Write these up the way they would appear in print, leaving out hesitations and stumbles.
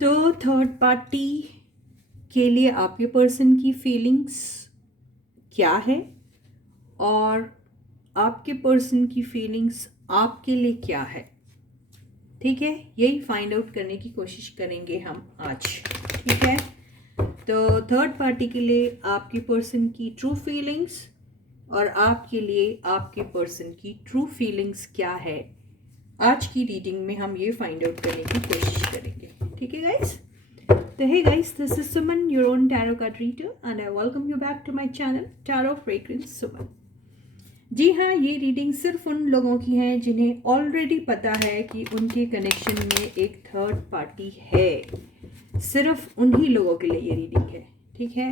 तो third party के लिए आपके पर्सन की फीलिंग्स क्या है और आपके पर्सन की फीलिंग्स आपके लिए क्या है, ठीक है। यही फाइंड आउट करने की कोशिश करेंगे हम आज, ठीक है। तो थर्ड पार्टी के लिए आपके पर्सन की ट्रू फीलिंग्स और आपके लिए आपके पर्सन की ट्रू फीलिंग्स क्या है, आज की रीडिंग में हम ये फाइंड आउट करने की कोशिश करेंगे, ठीक है गाइस। तो hey guys, this is Suman, your own tarot card reader, and I welcome you back to my channel Tarot Fragrance Suman। जी हाँ, ये रीडिंग सिर्फ उन लोगों की है जिन्हें ऑलरेडी पता है कि उनके कनेक्शन में एक थर्ड पार्टी है। सिर्फ उन्हीं लोगों के लिए ये रीडिंग है, ठीक है।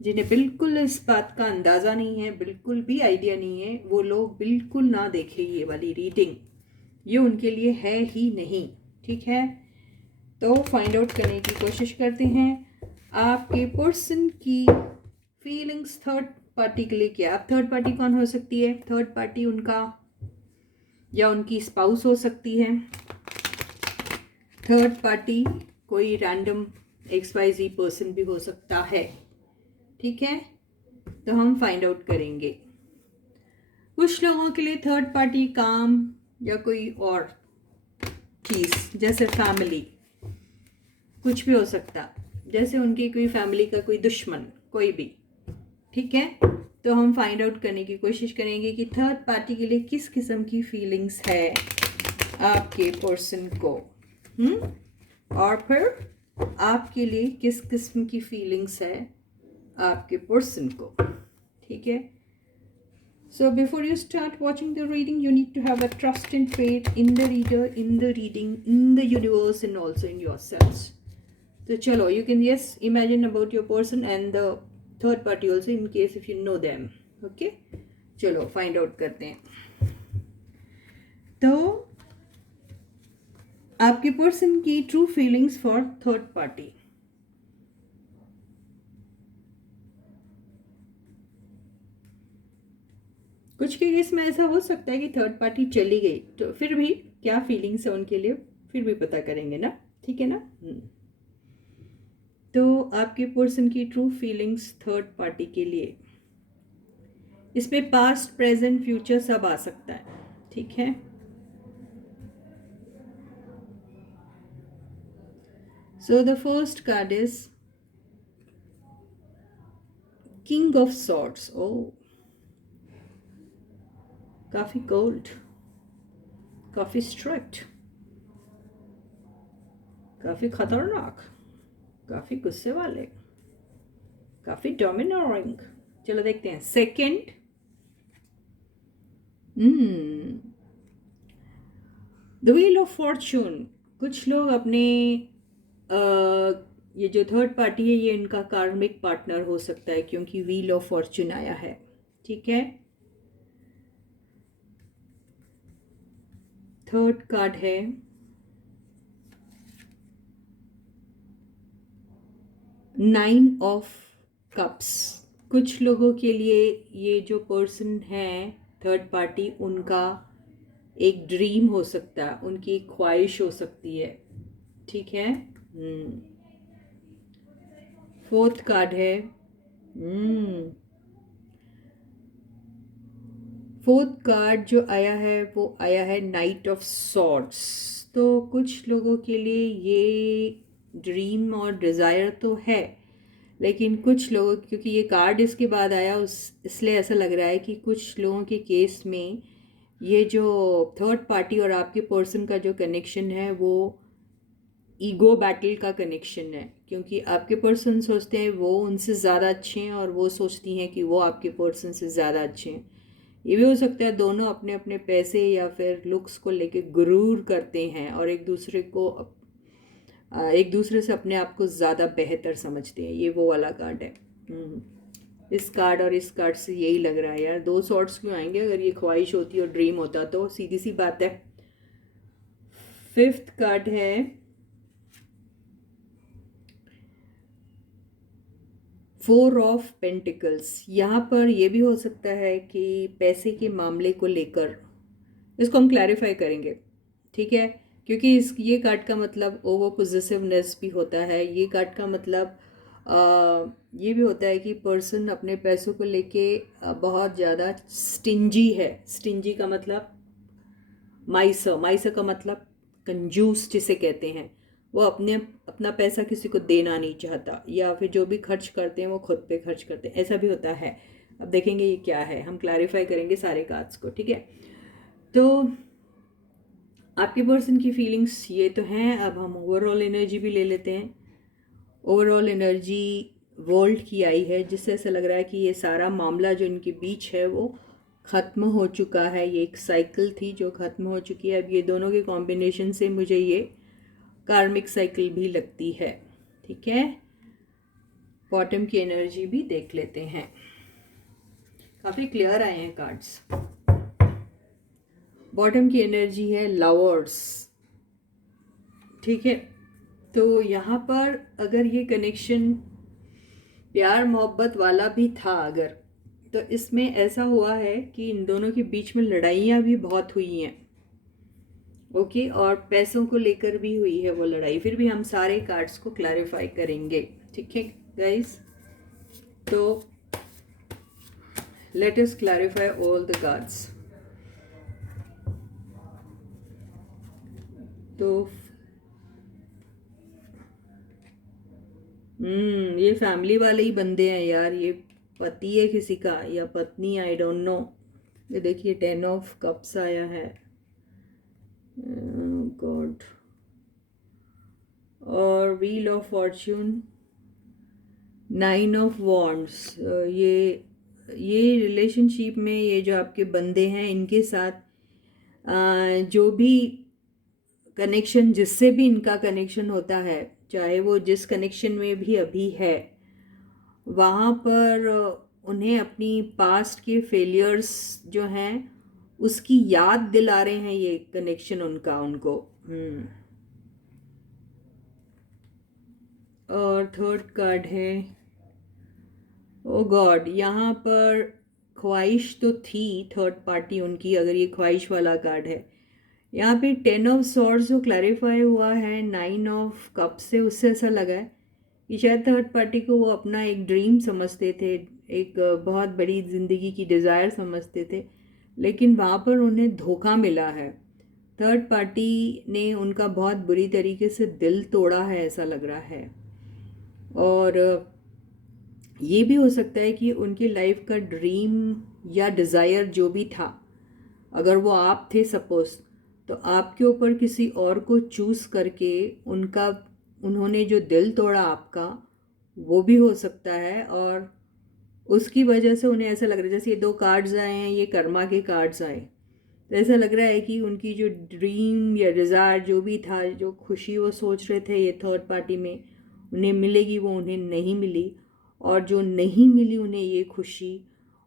जिन्हें बिल्कुल इस बात का अंदाज़ा नहीं है, बिल्कुल भी आइडिया नहीं है, वो लोग बिल्कुल ना देखें ये वाली रीडिंग, ये उनके लिए है ही नहीं, ठीक है। तो फाइंड आउट करने की कोशिश करते हैं आपके पर्सन की फीलिंग्स थर्ड पार्टी के लिए क्या। अब थर्ड पार्टी कौन हो सकती है? थर्ड पार्टी उनका या उनकी स्पाउस हो सकती है। थर्ड पार्टी कोई रैंडम XYZ पर्सन भी हो सकता है, ठीक है। तो हम फाइंड आउट करेंगे। कुछ लोगों के लिए थर्ड पार्टी काम या कोई और चीज़, जैसे फैमिली, कुछ भी हो सकता, जैसे उनकी कोई फैमिली का कोई दुश्मन, कोई भी, ठीक है। तो हम फाइंड आउट करने की कोशिश करेंगे कि थर्ड पार्टी के लिए किस किस्म की फीलिंग्स है आपके पर्सन को, और फिर आपके लिए किस किस्म की फीलिंग्स है आपके पर्सन को, ठीक है। So before you start watching the reading, you need to have a trust and faith in the reader, in the reading, in the universe, and also in yourselves. So chalo, you can imagine about your person and the third party also in case if you know them. Okay, चलो find out करते हैं। तो आपके person की true feelings for third party. कुछ के case में ऐसा हो सकता है कि थर्ड पार्टी चली गई, तो फिर भी क्या फीलिंग्स है उनके लिए फिर भी पता करेंगे ना, ठीक है ना। तो आपके पर्सन की ट्रू फीलिंग्स थर्ड पार्टी के लिए, इसमें पास्ट प्रेजेंट फ्यूचर सब आ सकता है, ठीक है। So the first card is king of swords. Oh, काफी कोल्ड, काफी स्ट्रिक्ट, काफी खतरनाक, काफी गुस्से वाले, काफी डोमिनेटिंग। चलो देखते हैं second. The wheel of Fortune. कुछ लोग अपने ये जो थर्ड पार्टी है ये इनका कार्मिक पार्टनर हो सकता है, क्योंकि व्हील ऑफ फॉर्चून आया है, ठीक है। थर्ड कार्ड है नाइन ऑफ कप्स। कुछ लोगों के लिए ये जो पर्सन है थर्ड पार्टी, उनका एक ड्रीम हो सकता है, उनकी एक ख्वाहिश हो सकती है, ठीक है। फोर्थ कार्ड है फोर्थ कार्ड जो आया है वो आया है नाइट ऑफ सॉर्ड्स। तो कुछ लोगों के लिए ये ड्रीम और डिज़ायर तो है, लेकिन कुछ लोगों, क्योंकि ये कार्ड इसके बाद आया इसलिए ऐसा लग रहा है कि कुछ लोगों के केस में ये जो थर्ड पार्टी और आपके पर्सन का जो कनेक्शन है वो ईगो बैटल का कनेक्शन है, क्योंकि आपके पर्सन सोचते हैं वो उनसे ज़्यादा अच्छे हैं और वो सोचती हैं कि वो आपके पर्सन से ज़्यादा अच्छे हैं। ये भी हो सकता है दोनों अपने अपने पैसे या फिर लुक्स को लेके गुरूर करते हैं और एक दूसरे से अपने आप को ज़्यादा बेहतर समझते हैं। ये वो वाला कार्ड है। इस कार्ड और इस कार्ड से यही लग रहा है यार, दो सॉर्ट्स क्यों आएंगे? अगर ये ख्वाहिश होती और ड्रीम होता तो सीधी सी बात है। फिफ्थ कार्ड है फोर ऑफ पेंटिकल्स। यहाँ पर यह भी हो सकता है कि पैसे के मामले को लेकर, इसको हम क्लैरिफाई करेंगे, ठीक है, क्योंकि इस ये कार्ड का मतलब ओवर पोजेसिवनेस भी होता है। ये कार्ड का मतलब ये भी होता है कि पर्सन अपने पैसों को लेके बहुत ज़्यादा स्टिंजी है। स्टिंजी का मतलब माइसर, माइसर का मतलब कंजूस जिसे कहते हैं। वो अपना पैसा किसी को देना नहीं चाहता, या फिर जो भी खर्च करते हैं वो खुद पे खर्च करते हैं, ऐसा भी होता है। अब देखेंगे ये क्या है, हम क्लैरिफाई करेंगे सारे कार्ड्स को, ठीक है। तो आपके पर्सन की फीलिंग्स ये तो हैं। अब हम ओवरऑल एनर्जी भी ले लेते हैं। ओवरऑल एनर्जी वर्ल्ड की आई है, जिससे ऐसा लग रहा है कि ये सारा मामला जो इनके बीच है वो ख़त्म हो चुका है। ये एक साइकिल थी जो ख़त्म हो चुकी है। अब ये दोनों के कॉम्बिनेशन से मुझे ये कार्मिक साइकिल भी लगती है, ठीक है। बॉटम की एनर्जी भी देख लेते हैं। काफ़ी क्लियर आए हैं कार्ड्स। बॉटम की एनर्जी है लवर्स, ठीक है। तो यहाँ पर अगर ये कनेक्शन प्यार मोहब्बत वाला भी था अगर, तो इसमें ऐसा हुआ है कि इन दोनों के बीच में लड़ाइयाँ भी बहुत हुई हैं, ओके। और पैसों को लेकर भी हुई है वो लड़ाई। फिर भी हम सारे कार्ड्स को क्लैरिफाई करेंगे, ठीक है गाइस। तो let us clarify all the cards. तो ये फैमिली वाले ही बंदे हैं यार। ये पति है किसी का या पत्नी, आई डोंट नो। ये देखिए 10 ऑफ कप्स आया है, गॉड, और wheel of Fortune, 9 of wands. ये रिलेशनशिप में ये जो आपके बंदे हैं इनके साथ जो भी कनेक्शन, जिससे भी इनका कनेक्शन होता है, चाहे वो जिस कनेक्शन में भी अभी है, वहाँ पर उन्हें अपनी पास्ट के फेलियर्स जो हैं उसकी याद दिला रहे हैं ये कनेक्शन उनका उनको। और थर्ड कार्ड है, ओ गॉड, यहाँ पर ख्वाहिश तो थी थर्ड पार्टी उनकी, अगर ये ख्वाहिश वाला कार्ड है। यहाँ पे 10 ऑफ सॉर्ड्स जो क्लैरिफाई हुआ है 9 ऑफ कप से, उससे ऐसा लगा है कि शायद थर्ड पार्टी को वो अपना एक ड्रीम समझते थे, एक बहुत बड़ी ज़िंदगी की डिज़ायर समझते थे, लेकिन वहाँ पर उन्हें धोखा मिला है। थर्ड पार्टी ने उनका बहुत बुरी तरीके से दिल तोड़ा है, ऐसा लग रहा है। और ये भी हो सकता है कि उनकी लाइफ का ड्रीम या डिज़ायर जो भी था, अगर वो आप थे सपोज, तो आपके ऊपर किसी और को चूज़ करके उन्होंने जो दिल तोड़ा आपका, वो भी हो सकता है। और उसकी वजह से उन्हें ऐसा लग रहा है, जैसे ये 2 कार्ड्स आए हैं, ये कर्मा के कार्ड्स आए, तो ऐसा लग रहा है कि उनकी जो ड्रीम या डिज़ायर जो भी था, जो खुशी वो सोच रहे थे ये थर्ड पार्टी में उन्हें मिलेगी, वो उन्हें नहीं मिली। और जो नहीं मिली उन्हें ये खुशी,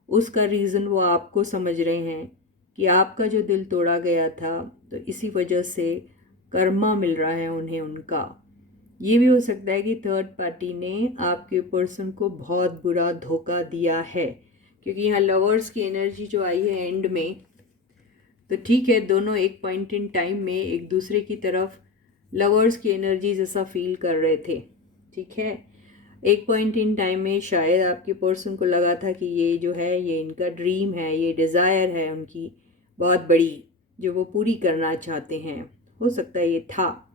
उसका रीज़न वो आपको समझ रहे हैं कि आपका जो दिल तोड़ा गया था, तो इसी वजह से कर्मा मिल रहा है उन्हें उनका। ये भी हो सकता है कि थर्ड पार्टी ने आपके पर्सन को बहुत बुरा धोखा दिया है, क्योंकि यहाँ लवर्स की एनर्जी जो आई है एंड में, तो ठीक है, दोनों एक पॉइंट इन टाइम में एक दूसरे की तरफ लवर्स की एनर्जी जैसा फील कर रहे थे, ठीक है। एक पॉइंट इन टाइम में शायद आपके पर्सन को लगा था कि ये जो है ये इनका ड्रीम है, ये डिज़ायर है उनकी बहुत बड़ी, जो वो पूरी करना चाहते हैं। हो सकता है ये था,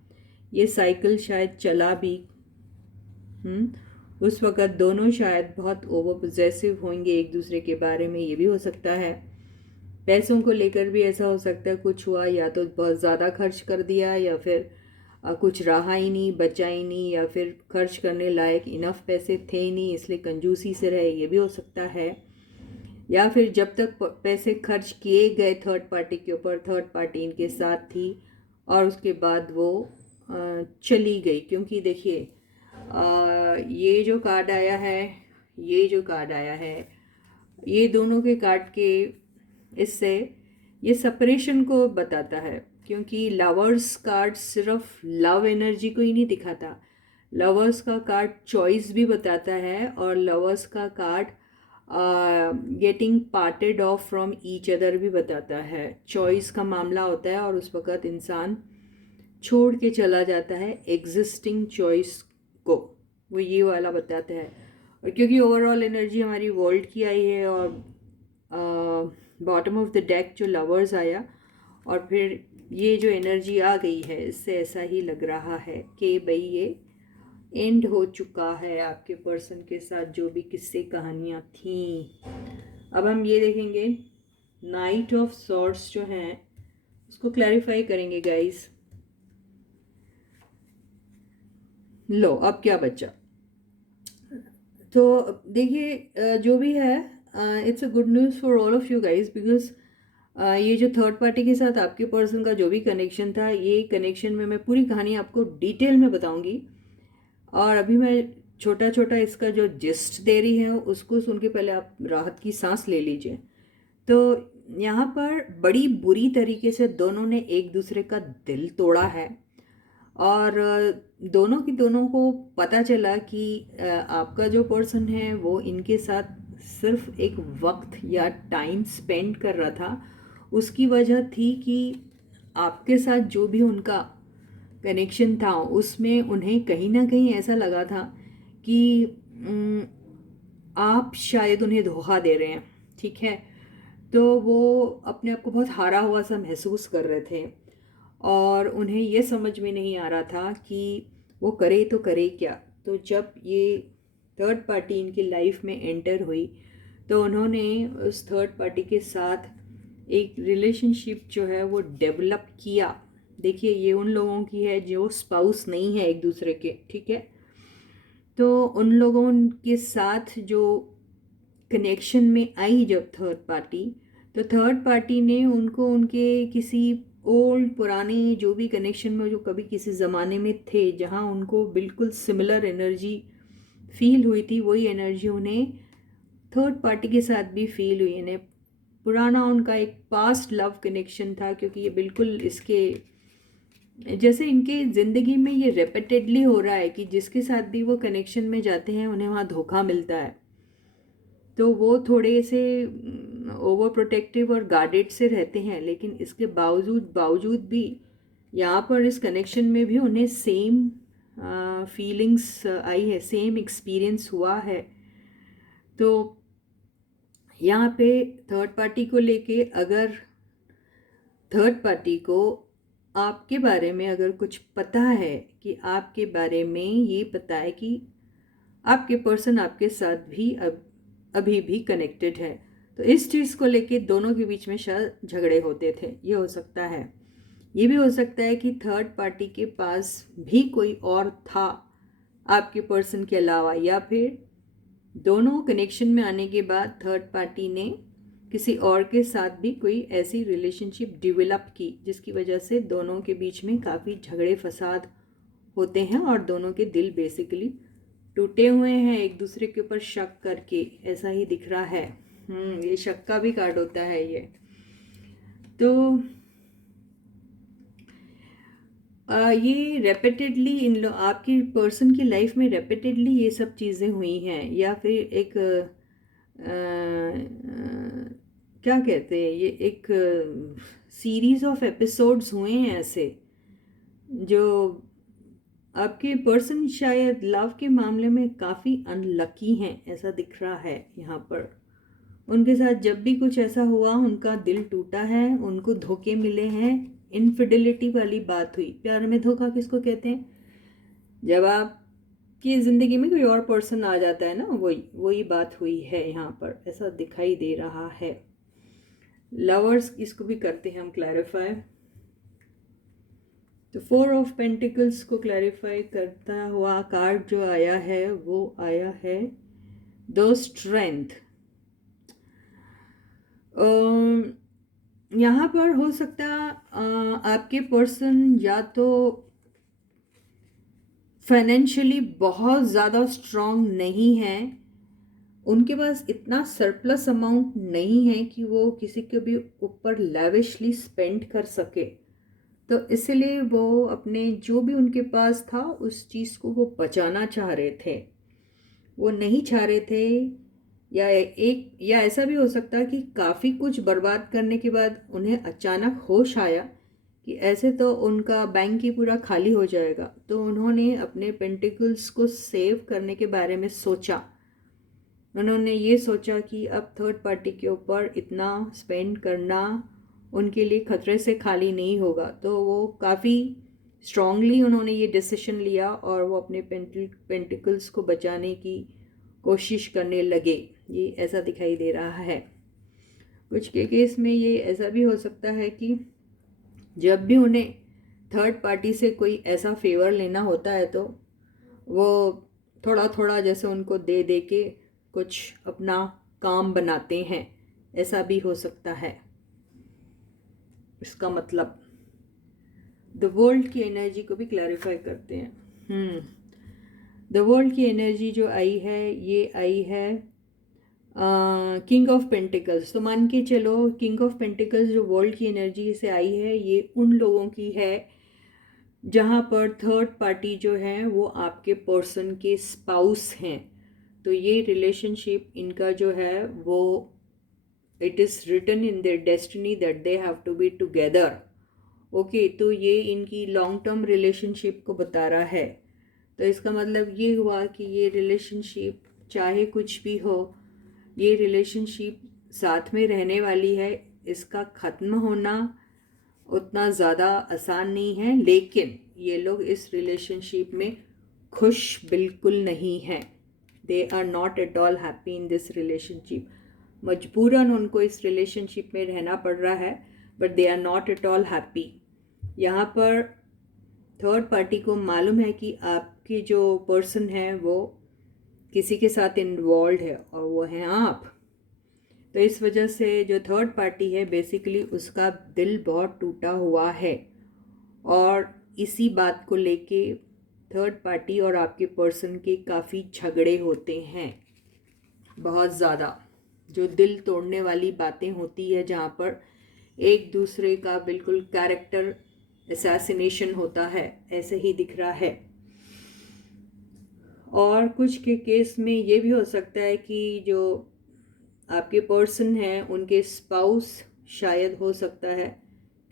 ये साइकिल शायद चला भी। उस वक़्त दोनों शायद बहुत ओवर पोजेसिव होंगे एक दूसरे के बारे में, ये भी हो सकता है। पैसों को लेकर भी ऐसा हो सकता है, कुछ हुआ, या तो बहुत ज़्यादा खर्च कर दिया, या फिर कुछ रहा ही नहीं, बचा ही नहीं, या फिर खर्च करने लायक इनफ पैसे थे ही नहीं, इसलिए कंजूसी से रहे, ये भी हो सकता है। या फिर जब तक पैसे खर्च किए गए थर्ड पार्टी के ऊपर, थर्ड पार्टी इनके साथ थी और उसके बाद वो चली गई। क्योंकि देखिए ये जो कार्ड आया है, ये जो कार्ड आया है, ये दोनों के कार्ड के इससे ये सेपरेशन को बताता है। क्योंकि लवर्स कार्ड सिर्फ लव एनर्जी को ही नहीं दिखाता, लवर्स का कार्ड चॉइस भी बताता है, और लवर्स का card getting parted of from each other भी बताता है। चॉइस का मामला होता है और उस वक़्त इंसान छोड़ के चला जाता है एग्जिस्टिंग चॉइस को, वो ये वाला बताता है। और क्योंकि ओवरऑल एनर्जी हमारी वर्ल्ड की आई है और बॉटम ऑफ द डेक जो लवर्स आया, और फिर ये जो एनर्जी आ गई है, इससे ऐसा ही लग रहा है कि भाई ये एंड हो चुका है आपके पर्सन के साथ जो भी किस्से कहानियाँ थीं। अब हम ये देखेंगे नाइट ऑफ सॉर्ड्स जो हैं उसको क्लैरिफाई करेंगे गाइस। लो अब क्या बचा। तो देखिए जो भी है it's a good news for all of you guys, because ये जो थर्ड पार्टी के साथ आपके पर्सन का जो भी कनेक्शन था, ये कनेक्शन में मैं पूरी कहानी आपको डिटेल में बताऊंगी। और अभी मैं छोटा छोटा इसका जो जिस्ट दे रही है उसको सुन के पहले आप राहत की सांस ले लीजिए। तो यहाँ पर बड़ी बुरी तरीके से दोनों ने एक दूसरे का दिल तोड़ा है, और दोनों की दोनों को पता चला कि आपका जो पर्सन है वो इनके साथ सिर्फ एक वक्त या टाइम स्पेंड कर रहा था। उसकी वजह थी कि आपके साथ जो भी उनका कनेक्शन था उसमें उन्हें कहीं ना कहीं ऐसा लगा था कि आप शायद उन्हें धोखा दे रहे हैं, ठीक है। तो वो अपने आप को बहुत हारा हुआ सा महसूस कर रहे थे, और उन्हें ये समझ में नहीं आ रहा था कि वो करे तो करे क्या। तो जब ये थर्ड पार्टी इनकी लाइफ में एंटर हुई तो उन्होंने उस थर्ड पार्टी के साथ एक रिलेशनशिप जो है वो डेवलप किया। देखिए ये उन लोगों की है जो स्पाउस नहीं है एक दूसरे के, ठीक है। तो उन लोगों के साथ जो कनेक्शन में आई जब थर्ड पार्टी, तो थर्ड पार्टी ने उनको उनके किसी ओल्ड पुराने जो भी कनेक्शन में जो कभी किसी ज़माने में थे, जहाँ उनको बिल्कुल सिमिलर एनर्जी फील हुई थी, वही एनर्जी उन्हें थर्ड पार्टी के साथ भी फील हुई। इन्हें पुराना उनका एक पास्ट लव कनेक्शन था, क्योंकि ये बिल्कुल इसके जैसे इनके ज़िंदगी में ये रिपीटेडली हो रहा है कि जिसके साथ भी वो कनेक्शन में जाते हैं उन्हें वहाँ धोखा मिलता है। तो वो थोड़े से ओवर प्रोटेक्टिव और गार्डेड से रहते हैं, लेकिन इसके बावजूद भी यहाँ पर इस कनेक्शन में भी उन्हें सेम फीलिंग्स आई है, सेम एक्सपीरियंस हुआ है। तो यहाँ पे थर्ड पार्टी को लेके, अगर थर्ड पार्टी को आपके बारे में अगर कुछ पता है, कि आपके बारे में ये पता है कि आपके पर्सन आपके साथ भी अभी भी कनेक्टेड है, तो इस चीज़ को लेके दोनों के बीच में शायद झगड़े होते थे, ये हो सकता है। ये भी हो सकता है कि थर्ड पार्टी के पास भी कोई और था आपके पर्सन के अलावा, या फिर दोनों कनेक्शन में आने के बाद थर्ड पार्टी ने किसी और के साथ भी कोई ऐसी रिलेशनशिप डेवलप की जिसकी वजह से दोनों के बीच में काफ़ी झगड़े फसाद होते हैं, और दोनों के दिल बेसिकली टूटे हुए हैं एक दूसरे के ऊपर शक करके, ऐसा ही दिख रहा है। ये शक का भी कार्ड होता है ये। तो ये रेपिटेडली आपकी पर्सन की लाइफ में रेपिटेडली ये सब चीज़ें हुई हैं, या फिर एक क्या कहते हैं, ये एक सीरीज ऑफ एपिसोड्स हुए हैं ऐसे, जो आपके पर्सन शायद लव के मामले में काफ़ी अनलकी हैं, ऐसा दिख रहा है यहाँ पर। उनके साथ जब भी कुछ ऐसा हुआ उनका दिल टूटा है, उनको धोखे मिले हैं, इनफिडिलिटी वाली बात हुई। प्यार में धोखा किसको कहते हैं? जब आपकी ज़िंदगी में कोई और पर्सन आ जाता है ना, वही बात हुई है यहाँ पर, ऐसा दिखाई दे रहा है। लवर्स इसको भी करते हैं हम क्लैरिफाई। तो 4 ऑफ पेंटिकल्स को क्लैरिफाई करता हुआ कार्ड जो आया है वो आया है द स्ट्रेंथ। यहाँ पर हो सकता आपके पर्सन या तो फाइनेंशियली बहुत ज़्यादा स्ट्रांग नहीं है, उनके पास इतना सरप्लस अमाउंट नहीं है कि वो किसी के भी ऊपर लैविशली स्पेंड कर सके, तो इसलिए वो अपने जो भी उनके पास था उस चीज़ को वो बचाना चाह रहे थे, वो नहीं चाह रहे थे। या ऐसा भी हो सकता है कि काफ़ी कुछ बर्बाद करने के बाद उन्हें अचानक होश आया कि ऐसे तो उनका बैंक ही पूरा खाली हो जाएगा, तो उन्होंने अपने पेंटिकल्स को सेव करने के बारे में सोचा। उन्होंने ये सोचा कि अब थर्ड पार्टी के ऊपर इतना स्पेंड करना उनके लिए खतरे से खाली नहीं होगा, तो वो काफ़ी स्ट्रांगली उन्होंने ये डिसीजन लिया और वो अपने पेंटिकल्स को बचाने की कोशिश करने लगे। ये ऐसा दिखाई दे रहा है। कुछ के केस में ये ऐसा भी हो सकता है कि जब भी उन्हें थर्ड पार्टी से कोई ऐसा फेवर लेना होता है तो वो थोड़ा थोड़ा जैसे उनको दे दे के कुछ अपना काम बनाते हैं, ऐसा भी हो सकता है। इसका मतलब द वर्ल्ड की एनर्जी को भी क्लैरिफाई करते हैं। द वर्ल्ड की एनर्जी जो आई है, ये आई है किंग ऑफ पेंटिकल्स। तो मान के चलो किंग ऑफ पेंटिकल्स जो वर्ल्ड की एनर्जी से आई है, ये उन लोगों की है जहाँ पर थर्ड पार्टी जो है वो आपके पर्सन के स्पाउस हैं। तो ये रिलेशनशिप इनका जो है वो it is written in their destiny that they have to be together. Okay, तो ये इनकी लॉन्ग टर्म रिलेशनशिप को बता रहा है। तो इसका मतलब ये हुआ कि ये रिलेशनशिप चाहे कुछ भी हो, ये रिलेशनशिप साथ में रहने वाली है। इसका ख़त्म होना उतना ज़्यादा आसान नहीं है, लेकिन ये लोग इस रिलेशनशिप में खुश बिल्कुल नहीं हैं। They are not at all happy in this relationship. मजबूरन उनको इस रिलेशनशिप में रहना पड़ रहा है, but they are not at all happy. यहाँ पर थर्ड पार्टी को मालूम है कि आपकी जो पर्सन है वो किसी के साथ इन्वॉल्व है और वो हैं आप। तो इस वजह से जो थर्ड पार्टी है बेसिकली उसका दिल बहुत टूटा हुआ है और इसी बात को लेके थर्ड पार्टी और आपके पर्सन के काफ़ी झगड़े होते हैं, बहुत ज़्यादा। जो दिल तोड़ने वाली बातें होती है, जहाँ पर एक दूसरे का बिल्कुल कैरेक्टर असैसिनेशन होता है, ऐसे ही दिख रहा है। और कुछ के केस में ये भी हो सकता है कि जो आपके पर्सन हैं उनके स्पाउस शायद हो सकता है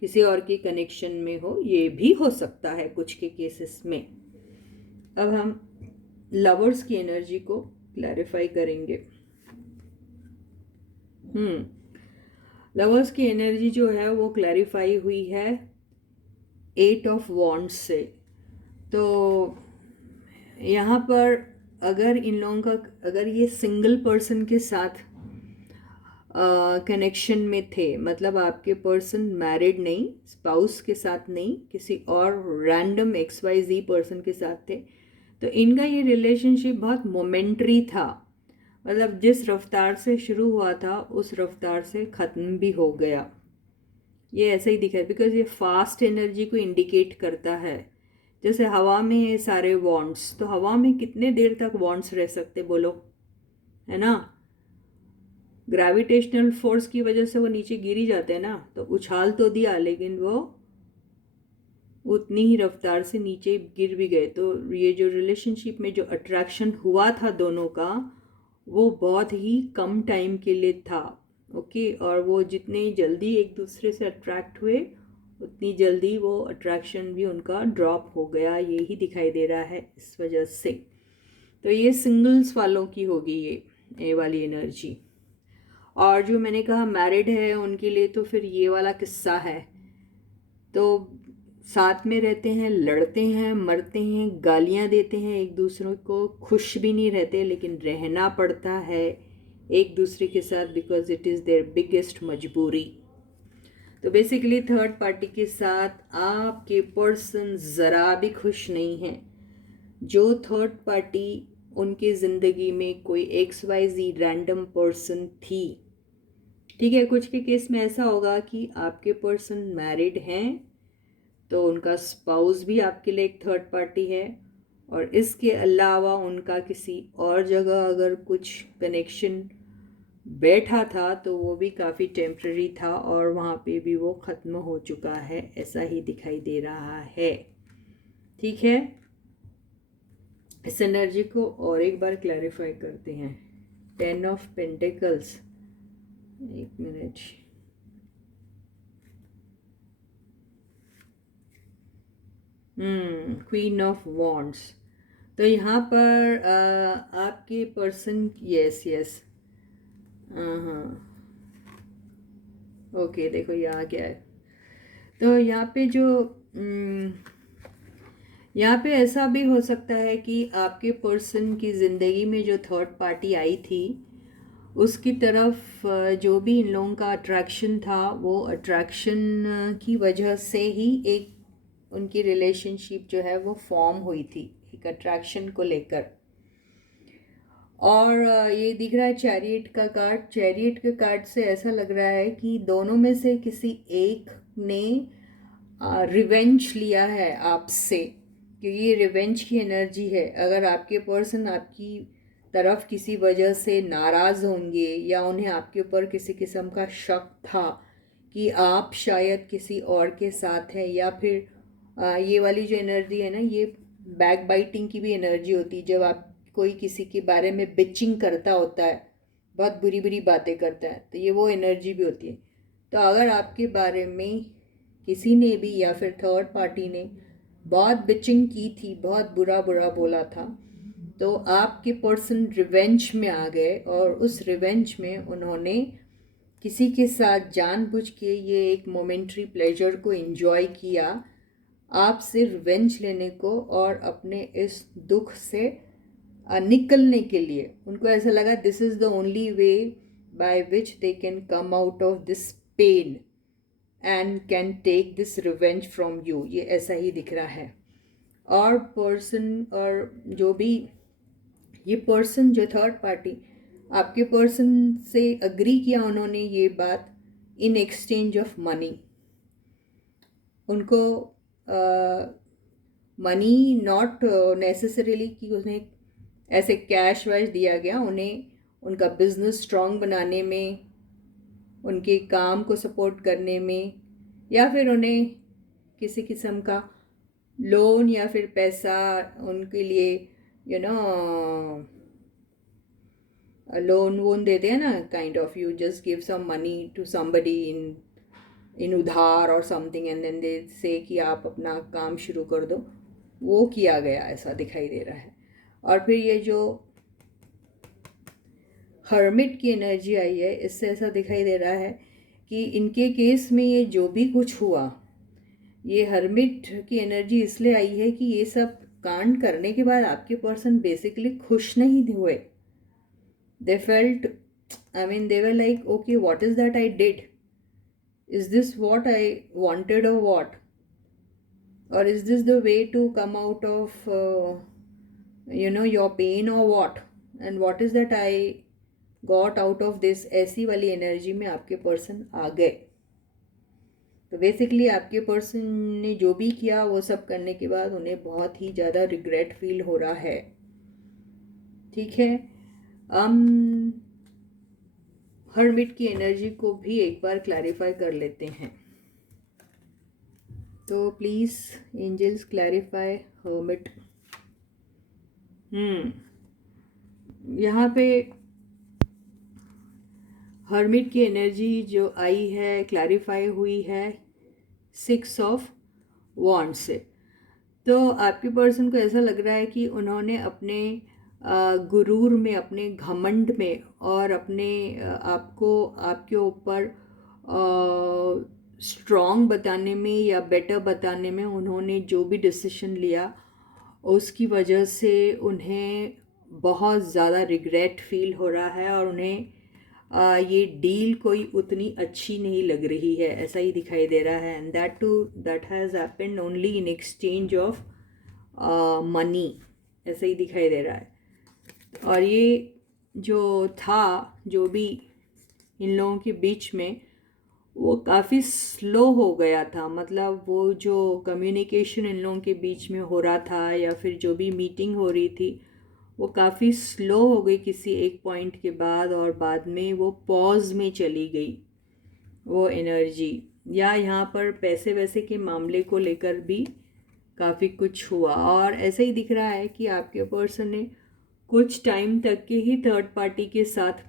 किसी और की कनेक्शन में हो, ये भी हो सकता है कुछ के केसेस में। अब हम लवर्स की एनर्जी को क्लैरिफाई करेंगे। लवर्स की एनर्जी जो है वो क्लैरिफाई हुई है 8 ऑफ वॉन्ड्स से। तो यहाँ पर अगर इन लोगों का, अगर ये सिंगल पर्सन के साथ कनेक्शन में थे, मतलब आपके पर्सन मैरिड नहीं, स्पाउस के साथ नहीं, किसी और रैंडम XYZ पर्सन के साथ थे, तो इनका ये रिलेशनशिप बहुत मोमेंटरी था। मतलब जिस रफ्तार से शुरू हुआ था उस रफ्तार से ख़त्म भी हो गया। ये ऐसे ही दिखा है बिकॉज ये फास्ट एनर्जी को इंडिकेट करता है। जैसे हवा में ये सारे वॉन्ड्स, तो हवा में कितने देर तक वॉन्ड्स रह सकते बोलो, है ना? ग्रेविटेशनल फोर्स की वजह से वो नीचे गिर ही जाते हैं ना। तो उछाल तो दिया लेकिन वो उतनी ही रफ्तार से नीचे गिर भी गए। तो ये जो रिलेशनशिप में जो अट्रैक्शन हुआ था दोनों का, वो बहुत ही कम टाइम के लिए था। ओके, और वो जितने जल्दी एक दूसरे से अट्रैक्ट हुए उतनी जल्दी वो अट्रैक्शन भी उनका ड्रॉप हो गया, ये ही दिखाई दे रहा है इस वजह से। तो ये सिंगल्स वालों की होगी ये वाली एनर्जी। और जो मैंने कहा मैरिड है उनके लिए तो फिर ये वाला किस्सा है। तो साथ में रहते हैं, लड़ते हैं, मरते हैं, गालियाँ देते हैं एक दूसरे को, खुश भी नहीं रहते लेकिन रहना पड़ता है एक दूसरे के साथ because it is their biggest मजबूरी। तो बेसिकली थर्ड पार्टी के साथ आपके पर्सन ज़रा भी खुश नहीं है। जो थर्ड पार्टी उनकी ज़िंदगी में कोई XYZ रैंडम पर्सन थी, ठीक है, कुछ के केस में ऐसा होगा कि आपके पर्सन मैरिड हैं तो उनका स्पाउस भी आपके लिए एक थर्ड पार्टी है, और इसके अलावा उनका किसी और जगह अगर कुछ कनेक्शन बैठा था तो वो भी काफ़ी टेम्पररी था और वहाँ पे भी वो ख़त्म हो चुका है, ऐसा ही दिखाई दे रहा है। ठीक है, इस एनर्जी को और एक बार क्लैरिफाई करते हैं। 10 ऑफ पेंटिकल्स, एक मिनट, क्वीन ऑफ वॉन्ड्स। तो यहाँ पर आपके पर्सन, यस यस, हाँ, ओके, देखो यहाँ क्या है। तो यहाँ पे जो यहाँ पे ऐसा भी हो सकता है कि आपके पर्सन की ज़िंदगी में जो थर्ड पार्टी आई थी उसकी तरफ जो भी इन लोगों का अट्रैक्शन था, वो अट्रैक्शन की वजह से ही एक उनकी रिलेशनशिप जो है वो फॉर्म हुई थी, एक अट्रैक्शन को लेकर। और ये दिख रहा है चैरियट का कार्ड। चैरियट के कार्ड से ऐसा लग रहा है कि दोनों में से किसी एक ने रिवेंज लिया है आपसे, क्योंकि ये रिवेंज की एनर्जी है। अगर आपके पर्सन आपकी तरफ किसी वजह से नाराज़ होंगे या उन्हें आपके ऊपर किसी किस्म का शक था कि आप शायद किसी और के साथ हैं, या फिर ये वाली जो एनर्जी है ना, ये बैक बाइटिंग की भी एनर्जी होती है। जब आप कोई किसी के बारे में बिचिंग करता होता है, बहुत बुरी बुरी बातें करता है, तो ये वो एनर्जी भी होती है। तो अगर आपके बारे में किसी ने भी या फिर थर्ड पार्टी ने बहुत बिचिंग की थी, बहुत बुरा बुरा बोला था, तो आपके पर्सन रिवेंज में आ गए और उस रिवेंज में उन्होंने किसी के साथ जानबूझ के ये एक मोमेंट्री प्लेजर को एंजॉय किया, आपसे रिवेंज लेने को और अपने इस दुख से निकलने के लिए। उनको ऐसा लगा this is the only way by which they can come out of this pain and can take this revenge from you, ये ऐसा ही दिख रहा है। और पर्सन, और जो भी ये पर्सन, जो थर्ड पार्टी आपके पर्सन से अग्री किया उन्होंने ये बात इन एक्सचेंज ऑफ मनी। उनको मनी नॉट नेसेसरीली कि उन्हें ऐसे कैश वाइज दिया गया, उन्हें उनका बिजनेस स्ट्रांग बनाने में, उनके काम को सपोर्ट करने में, या फिर उन्हें किसी किस्म का लोन या फिर पैसा उनके लिए, यू नो, लोन वोन देते हैं ना, kind of you just give some money to somebody in उधार और समथिंग एंड देन दे से कि आप अपना काम शुरू कर दो, वो किया गया ऐसा दिखाई दे रहा है। और फिर ये जो हर्मिट की एनर्जी आई है, इससे ऐसा दिखाई दे रहा है कि इनके केस में ये जो भी कुछ हुआ, ये हर्मिट की एनर्जी इसलिए आई है कि ये सब कांड करने के बाद आपके पर्सन बेसिकली खुश नहीं हुए। They felt, I mean they were like okay what is that I did, is this what I wanted और व्हाट, और is this the way to come out of your pain और what, and what is that I got out of this. ऐसी वाली energy में आपके person आ गए। तो basically आपके पर्सन ने जो भी किया वो सब करने के बाद उन्हें बहुत ही ज़्यादा रिग्रेट फील हो रहा है। ठीक है, हर्मिट की एनर्जी को भी एक बार क्लैरिफाई कर लेते हैं। तो प्लीज़ एंजल्स क्लैरिफाई हर्मिट। यहाँ पे हर्मिट की एनर्जी जो आई है, क्लैरिफाई हुई है 6 ऑफ वॉन्ड से। तो आपके पर्सन को ऐसा लग रहा है कि उन्होंने अपने गुरूर में, अपने घमंड में और अपने आपको, आपके ऊपर स्ट्रॉन्ग बताने में या बेटर बताने में उन्होंने जो भी डिसीजन लिया, उसकी वजह से उन्हें बहुत ज़्यादा रिग्रेट फील हो रहा है और उन्हें ये डील कोई उतनी अच्छी नहीं लग रही है, ऐसा ही दिखाई दे रहा है। And that to that has happened only in exchange of money, ऐसा ही दिखाई दे रहा है। और ये जो था, जो भी इन लोगों के बीच में, वो काफ़ी स्लो हो गया था। मतलब वो जो कम्युनिकेशन इन लोगों के बीच में हो रहा था या फिर जो भी मीटिंग हो रही थी, वो काफ़ी स्लो हो गई किसी एक पॉइंट के बाद, और बाद में वो पॉज में चली गई वो एनर्जी। या यहाँ पर पैसे वैसे के मामले को लेकर भी काफ़ी कुछ हुआ। और ऐसे ही दिख रहा है कि आपके पर्सन ने कुछ टाइम तक के ही थर्ड पार्टी के साथ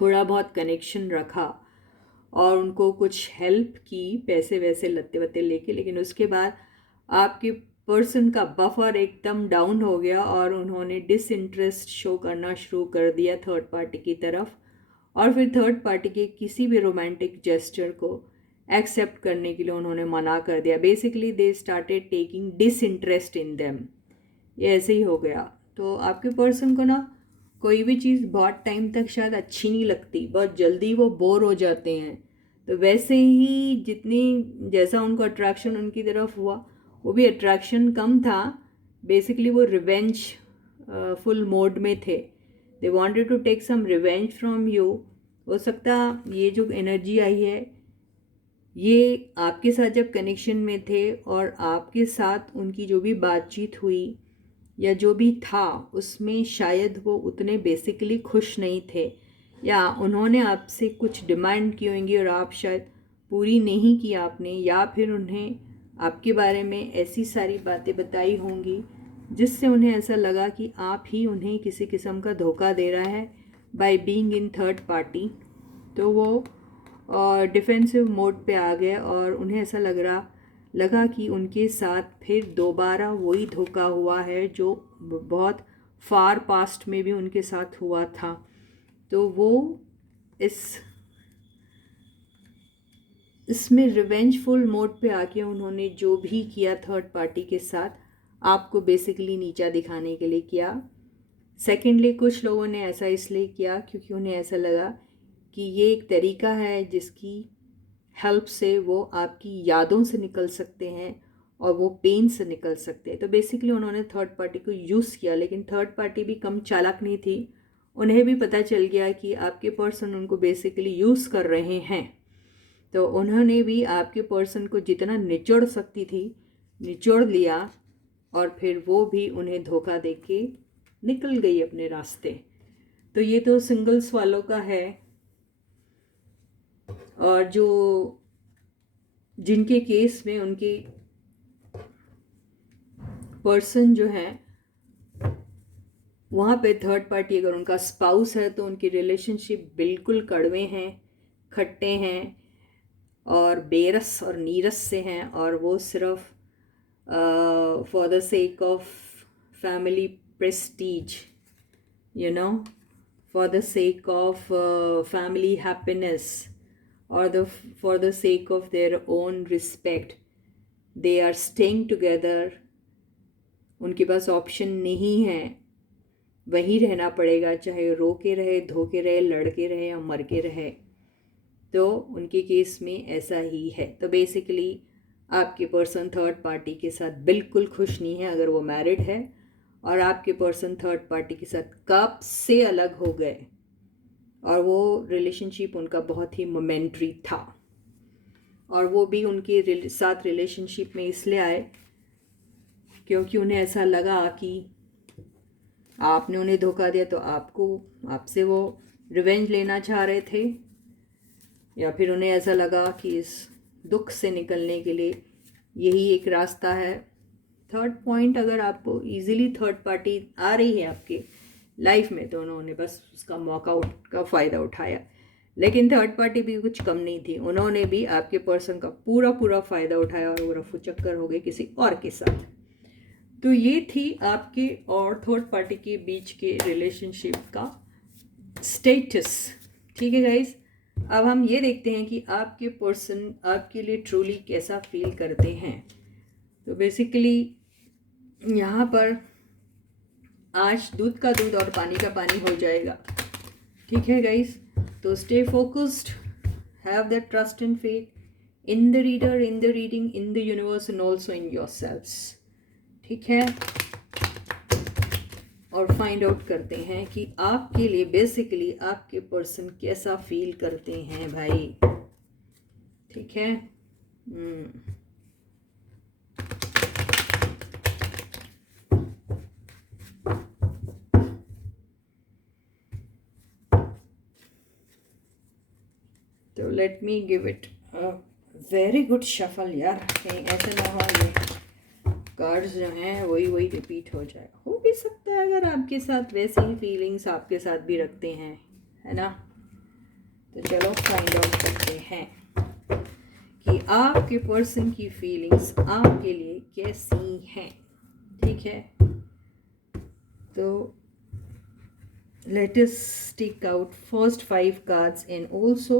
थोड़ा बहुत कनेक्शन रखा और उनको कुछ हेल्प की, पैसे वैसे लत्ते वत्ते लेके, लेकिन उसके बाद आपके पर्सन का बफर एकदम डाउन हो गया और उन्होंने डिसइंटरेस्ट शो करना शुरू कर दिया थर्ड पार्टी की तरफ, और फिर थर्ड पार्टी के किसी भी रोमांटिक जेस्चर को एक्सेप्ट करने के लिए उन्होंने मना कर दिया। Basically they started taking disinterest in them. ये ऐसे ही हो गया। तो आपके पर्सन को ना कोई भी चीज़ बहुत टाइम तक शायद अच्छी नहीं लगती, बहुत जल्दी वो बोर हो जाते हैं। तो वैसे ही जितनी जैसा उनको अट्रैक्शन उनकी तरफ हुआ, वो भी अट्रैक्शन कम था। बेसिकली वो रिवेंज फुल मोड में थे। They wanted to take some revenge from you. हो सकता ये जो एनर्जी आई है ये आपके साथ जब कनेक्शन में थे और आपके साथ उनकी जो भी बातचीत हुई या जो भी था उसमें शायद वो उतने बेसिकली खुश नहीं थे, या उन्होंने आपसे कुछ डिमांड की होंगी और आप शायद पूरी नहीं की आपने, या फिर उन्हें आपके बारे में ऐसी सारी बातें बताई होंगी जिससे उन्हें ऐसा लगा कि आप ही उन्हें किसी किस्म का धोखा दे रहा है by being in third party. तो वो डिफेंसिव मोड पे आ गए और उन्हें ऐसा लगा कि उनके साथ फिर दोबारा वही धोखा हुआ है जो बहुत फार पास्ट में भी उनके साथ हुआ था। तो वो इसमें रिवेंजफुल मोड पे आके उन्होंने जो भी किया थर्ड पार्टी के साथ, आपको बेसिकली नीचा दिखाने के लिए किया। सेकेंडली कुछ लोगों ने ऐसा इसलिए किया क्योंकि उन्हें ऐसा लगा कि ये एक तरीका है जिसकी हेल्प से वो आपकी यादों से निकल सकते हैं और वो पेन से निकल सकते हैं। तो बेसिकली उन्होंने थर्ड पार्टी को यूज़ किया, लेकिन थर्ड पार्टी भी कम चालाक नहीं थी। उन्हें भी पता चल गया कि आपके पर्सन उनको बेसिकली यूज़ कर रहे हैं। तो उन्होंने भी आपके पर्सन को जितना निचोड़ सकती थी निचोड़ लिया, और फिर वो भी उन्हें धोखा देके निकल गई अपने रास्ते। तो ये तो सिंगल्स वालों का है। और जो जिनके केस में उनके पर्सन जो है वहाँ पे थर्ड पार्टी अगर उनका स्पाउस है तो उनकी रिलेशनशिप बिल्कुल कड़वे हैं, खट्टे हैं और बेरस और नीरस से हैं, और वो सिर्फ for the sake of family Prestige, you know, for the sake of family happiness और for the sake of their own respect they are staying together। उनके पास ऑप्शन नहीं है, वहीं रहना पड़ेगा, चाहे रो के रहे, धो के रहे, लड़ के रहे या मर के रहे। तो उनके केस में ऐसा ही है। तो बेसिकली आपके पर्सन थर्ड पार्टी के साथ बिल्कुल खुश नहीं है अगर वो मैरिड है, और आपके पर्सन थर्ड पार्टी के साथ कब से अलग हो गए और वो रिलेशनशिप उनका बहुत ही मोमेंट्री था। और वो भी उनके साथ रिलेशनशिप में इसलिए आए क्योंकि उन्हें ऐसा लगा कि आपने उन्हें धोखा दिया, तो आपसे वो रिवेंज लेना चाह रहे थे, या फिर उन्हें ऐसा लगा कि इस दुख से निकलने के लिए यही एक रास्ता है। थर्ड पॉइंट, अगर आपको इजीली थर्ड पार्टी आ रही है आपके लाइफ में तो उन्होंने बस उसका मौका का फ़ायदा उठाया। लेकिन थर्ड पार्टी भी कुछ कम नहीं थी, उन्होंने भी आपके पर्सन का पूरा फ़ायदा उठाया और वो रफू चक्कर हो गए किसी और के साथ। तो ये थी आपके और थर्ड पार्टी के बीच के रिलेशनशिप का स्टेटस। ठीक है गाइज, अब हम ये देखते हैं कि आपके पर्सन आपके लिए ट्रूली कैसा फील करते हैं। तो बेसिकली यहाँ पर आज दूध का दूध और पानी का पानी हो जाएगा। ठीक है गाइस, तो stay focused, have that trust and faith in the reader, in the reading, in the universe and also in yourselves. ठीक है, और फाइंड आउट करते हैं कि आपके लिए बेसिकली आपके पर्सन कैसा फील करते हैं भाई। ठीक है, तो let me give it a very good shuffle यार, कहीं ऐसे ना हो ये कार्ड्स जो हैं वही रिपीट हो जाए। हो भी सकता है अगर आपके साथ वैसी ही फीलिंग्स आपके साथ भी रखते हैं, है ना। तो चलो फाइंड आउट करते हैं कि आपके पर्सन की फीलिंग्स आपके लिए कैसी हैं। ठीक है, तो let us take out first 5 cards and also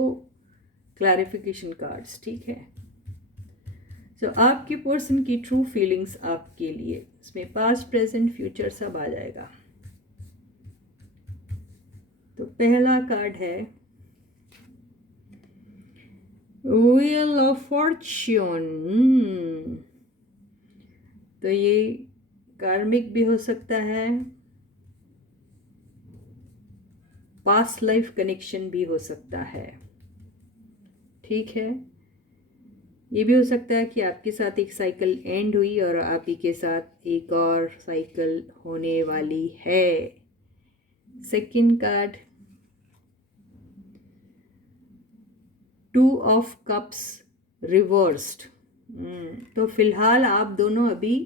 clarification cards। ठीक है, तो आपके पर्सन की ट्रू फीलिंग्स आपके लिए, इसमें पास्ट प्रेजेंट फ्यूचर सब आ जाएगा। तो पहला कार्ड है व्हील ऑफ फॉर्च्यून। तो ये कार्मिक भी हो सकता है, पास्ट लाइफ कनेक्शन भी हो सकता है। ठीक है, ये भी हो सकता है कि आपके साथ एक साइकिल एंड हुई और आप ही के साथ एक और साइकिल होने वाली है। Second card, 2 of cups reversed. तो फिलहाल आप दोनों अभी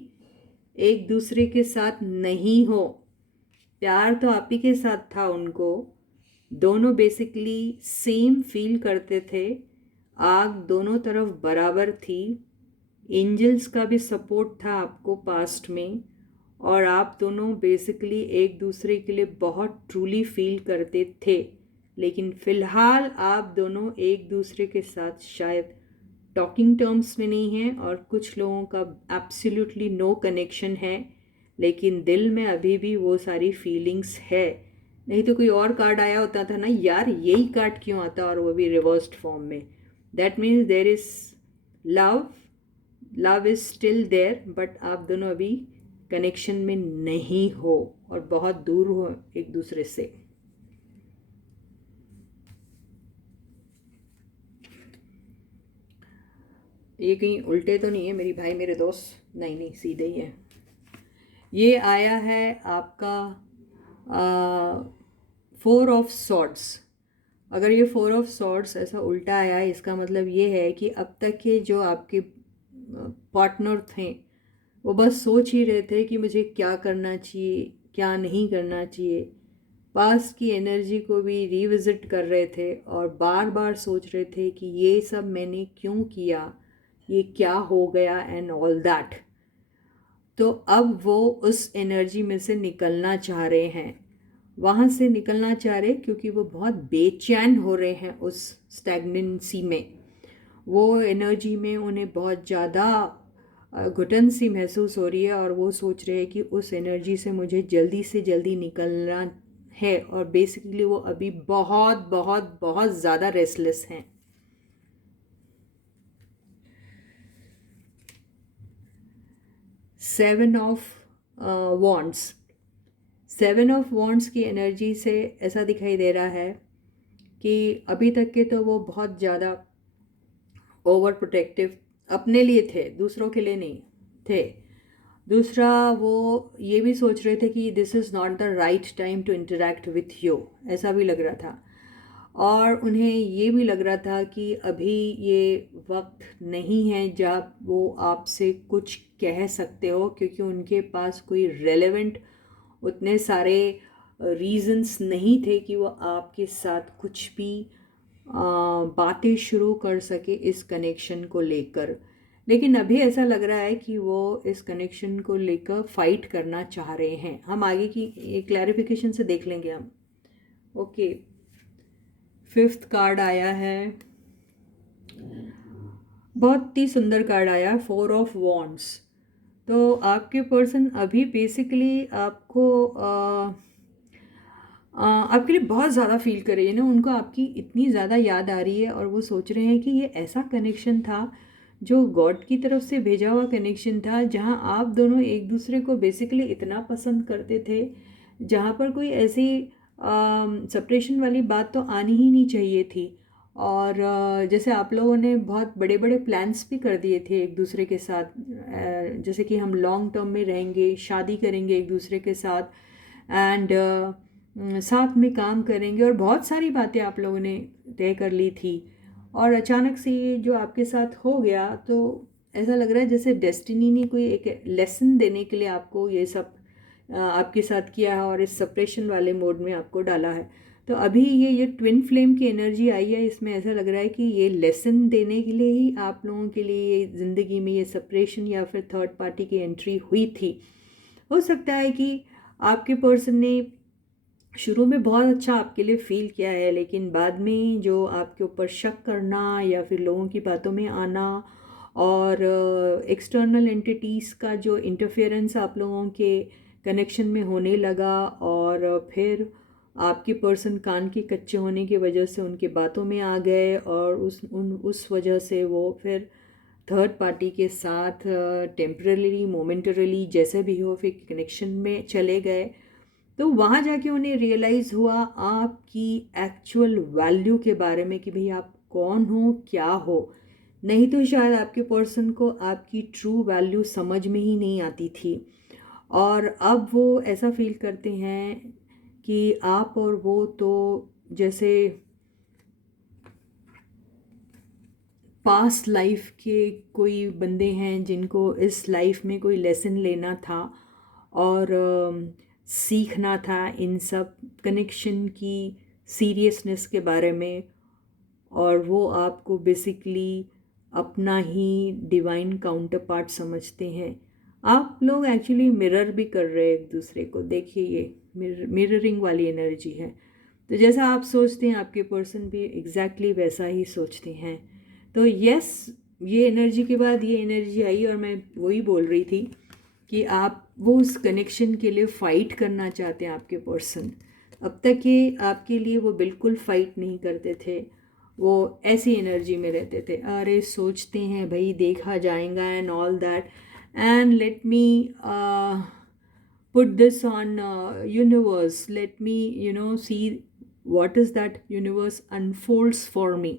एक दूसरे के साथ नहीं हो। प्यार तो आप ही के साथ था उनको, दोनों बेसिकली सेम फील करते थे, आग दोनों तरफ बराबर थी, एंजल्स का भी सपोर्ट था आपको पास्ट में, और आप दोनों बेसिकली एक दूसरे के लिए बहुत ट्रूली फील करते थे। लेकिन फ़िलहाल आप दोनों एक दूसरे के साथ शायद टॉकिंग टर्म्स में नहीं हैं, और कुछ लोगों का एब्सोल्युटली नो कनेक्शन है, लेकिन दिल में अभी भी वो सारी फीलिंग्स है। नहीं तो कोई और कार्ड आया होता था ना यार, यही कार्ड क्यों आता, और वो भी रिवर्स्ड फॉर्म में। That means there is love is still there, but आप दोनों अभी कनेक्शन में नहीं हो और बहुत दूर हो एक दूसरे से। ये कहीं उल्टे तो नहीं है मेरी भाई मेरे दोस्त, नहीं नहीं सीधे ही है। ये आया है आपका 4 ऑफ सॉर्ड्स। अगर ये 4 ऑफ सॉर्ड्स ऐसा उल्टा आया है, इसका मतलब ये है कि अब तक के जो आपके पार्टनर थे वो बस सोच ही रहे थे कि मुझे क्या करना चाहिए क्या नहीं करना चाहिए, पास्ट की एनर्जी को भी रिविज़िट कर रहे थे और बार बार सोच रहे थे कि ये सब मैंने क्यों किया, ये क्या हो गया एंड ऑल दैट। तो अब वो उस एनर्जी में से निकलना चाह रहे हैं, वहाँ से निकलना चाह रहे क्योंकि वो बहुत बेचैन हो रहे हैं उस स्टैग्नेंसी में। वो एनर्जी में उन्हें बहुत ज़्यादा घुटन सी महसूस हो रही है और वो सोच रहे हैं कि उस एनर्जी से मुझे जल्दी से जल्दी निकलना है, और बेसिकली वो अभी बहुत बहुत बहुत ज़्यादा रेस्टलेस हैं। Seven of wands. 7 of wands की एनर्जी से ऐसा दिखाई दे रहा है कि अभी तक के तो वो बहुत ज़्यादा ओवर प्रोटेक्टिव अपने लिए थे, दूसरों के लिए नहीं थे। दूसरा, वो ये भी सोच रहे थे कि this is not the right time to interact with you, ऐसा भी लग रहा था। और उन्हें ये भी लग रहा था कि अभी ये वक्त नहीं है जब वो आपसे कुछ कह सकते हो, क्योंकि उनके पास कोई रेलेवेंट उतने सारे रीजंस नहीं थे कि वो आपके साथ कुछ भी बातें शुरू कर सके इस कनेक्शन को लेकर। लेकिन अभी ऐसा लग रहा है कि वो इस कनेक्शन को लेकर फाइट करना चाह रहे हैं। हम आगे की क्लैरिफिकेशन से देख लेंगे हम। ओके, 5th कार्ड आया है, बहुत ही सुंदर कार्ड आया, 4 ऑफ वॉन्ड्स। तो आपके पर्सन अभी बेसिकली आपको आपके लिए बहुत ज़्यादा फील कर रही है ना, उनको आपकी इतनी ज़्यादा याद आ रही है, और वो सोच रहे हैं कि ये ऐसा कनेक्शन था जो गॉड की तरफ से भेजा हुआ कनेक्शन था, जहाँ आप दोनों एक दूसरे को बेसिकली इतना पसंद करते थे, जहाँ पर कोई ऐसी सेपरेशन वाली बात तो आनी ही नहीं चाहिए थी। और जैसे आप लोगों ने बहुत बड़े बड़े प्लान्स भी कर दिए थे एक दूसरे के साथ, जैसे कि हम लॉन्ग टर्म में रहेंगे, शादी करेंगे एक दूसरे के साथ, एंड साथ में काम करेंगे, और बहुत सारी बातें आप लोगों ने तय कर ली थी। और अचानक से ये जो आपके साथ हो गया, तो ऐसा लग रहा है जैसे डेस्टिनी ने कोई एक लेसन देने के लिए आपको ये सब आपके साथ किया है और इस सेपरेशन वाले मोड में आपको डाला है। तो अभी ये ट्विन फ्लेम की एनर्जी आई है, इसमें ऐसा लग रहा है कि ये लेसन देने के लिए ही आप लोगों के लिए ये ज़िंदगी में ये सेपरेशन या फिर थर्ड पार्टी की एंट्री हुई थी। हो सकता है कि आपके पर्सन ने शुरू में बहुत अच्छा आपके लिए फ़ील किया है, लेकिन बाद में जो आपके ऊपर शक करना या फिर लोगों की बातों में आना और एक्सटर्नल एंटिटीज़ का जो इंटरफेरेंस आप लोगों के कनेक्शन में होने लगा, और फिर आपके पर्सन कान के कच्चे होने की वजह से उनके बातों में आ गए, और उस वजह से वो फिर थर्ड पार्टी के साथ टेम्पररी मोमेंटरली जैसे भी हो फिर कनेक्शन में चले गए। तो वहाँ जाके उन्हें रियलाइज़ हुआ आपकी एक्चुअल वैल्यू के बारे में कि भाई आप कौन हो, क्या हो। नहीं तो शायद आपके पर्सन को आपकी ट्रू वैल्यू समझ में ही नहीं आती थी, और अब वो ऐसा फील करते हैं कि आप और वो तो जैसे पास्ट लाइफ के कोई बंदे हैं जिनको इस लाइफ में कोई लेसन लेना था और सीखना था इन सब कनेक्शन की सीरियसनेस के बारे में, और वो आपको बेसिकली अपना ही डिवाइन काउंटर पार्ट समझते हैं। आप लोग एक्चुअली मिरर भी कर रहे हैं एक दूसरे को। देखिए ये मिररिंग वाली एनर्जी है। तो जैसा आप सोचते हैं आपके पर्सन भी एग्जैक्टली वैसा ही सोचते हैं। तो यस, ये एनर्जी के बाद ये एनर्जी आई, और मैं वही बोल रही थी कि आप वो उस कनेक्शन के लिए फ़ाइट करना चाहते हैं आपके पर्सन। अब तक ये आपके लिए वो बिल्कुल फ़ाइट नहीं करते थे, वो ऐसी एनर्जी में रहते थे, अरे सोचते हैं भाई देखा जाएगा and all that, and let me put this on universe, let me see what is that universe unfolds for me।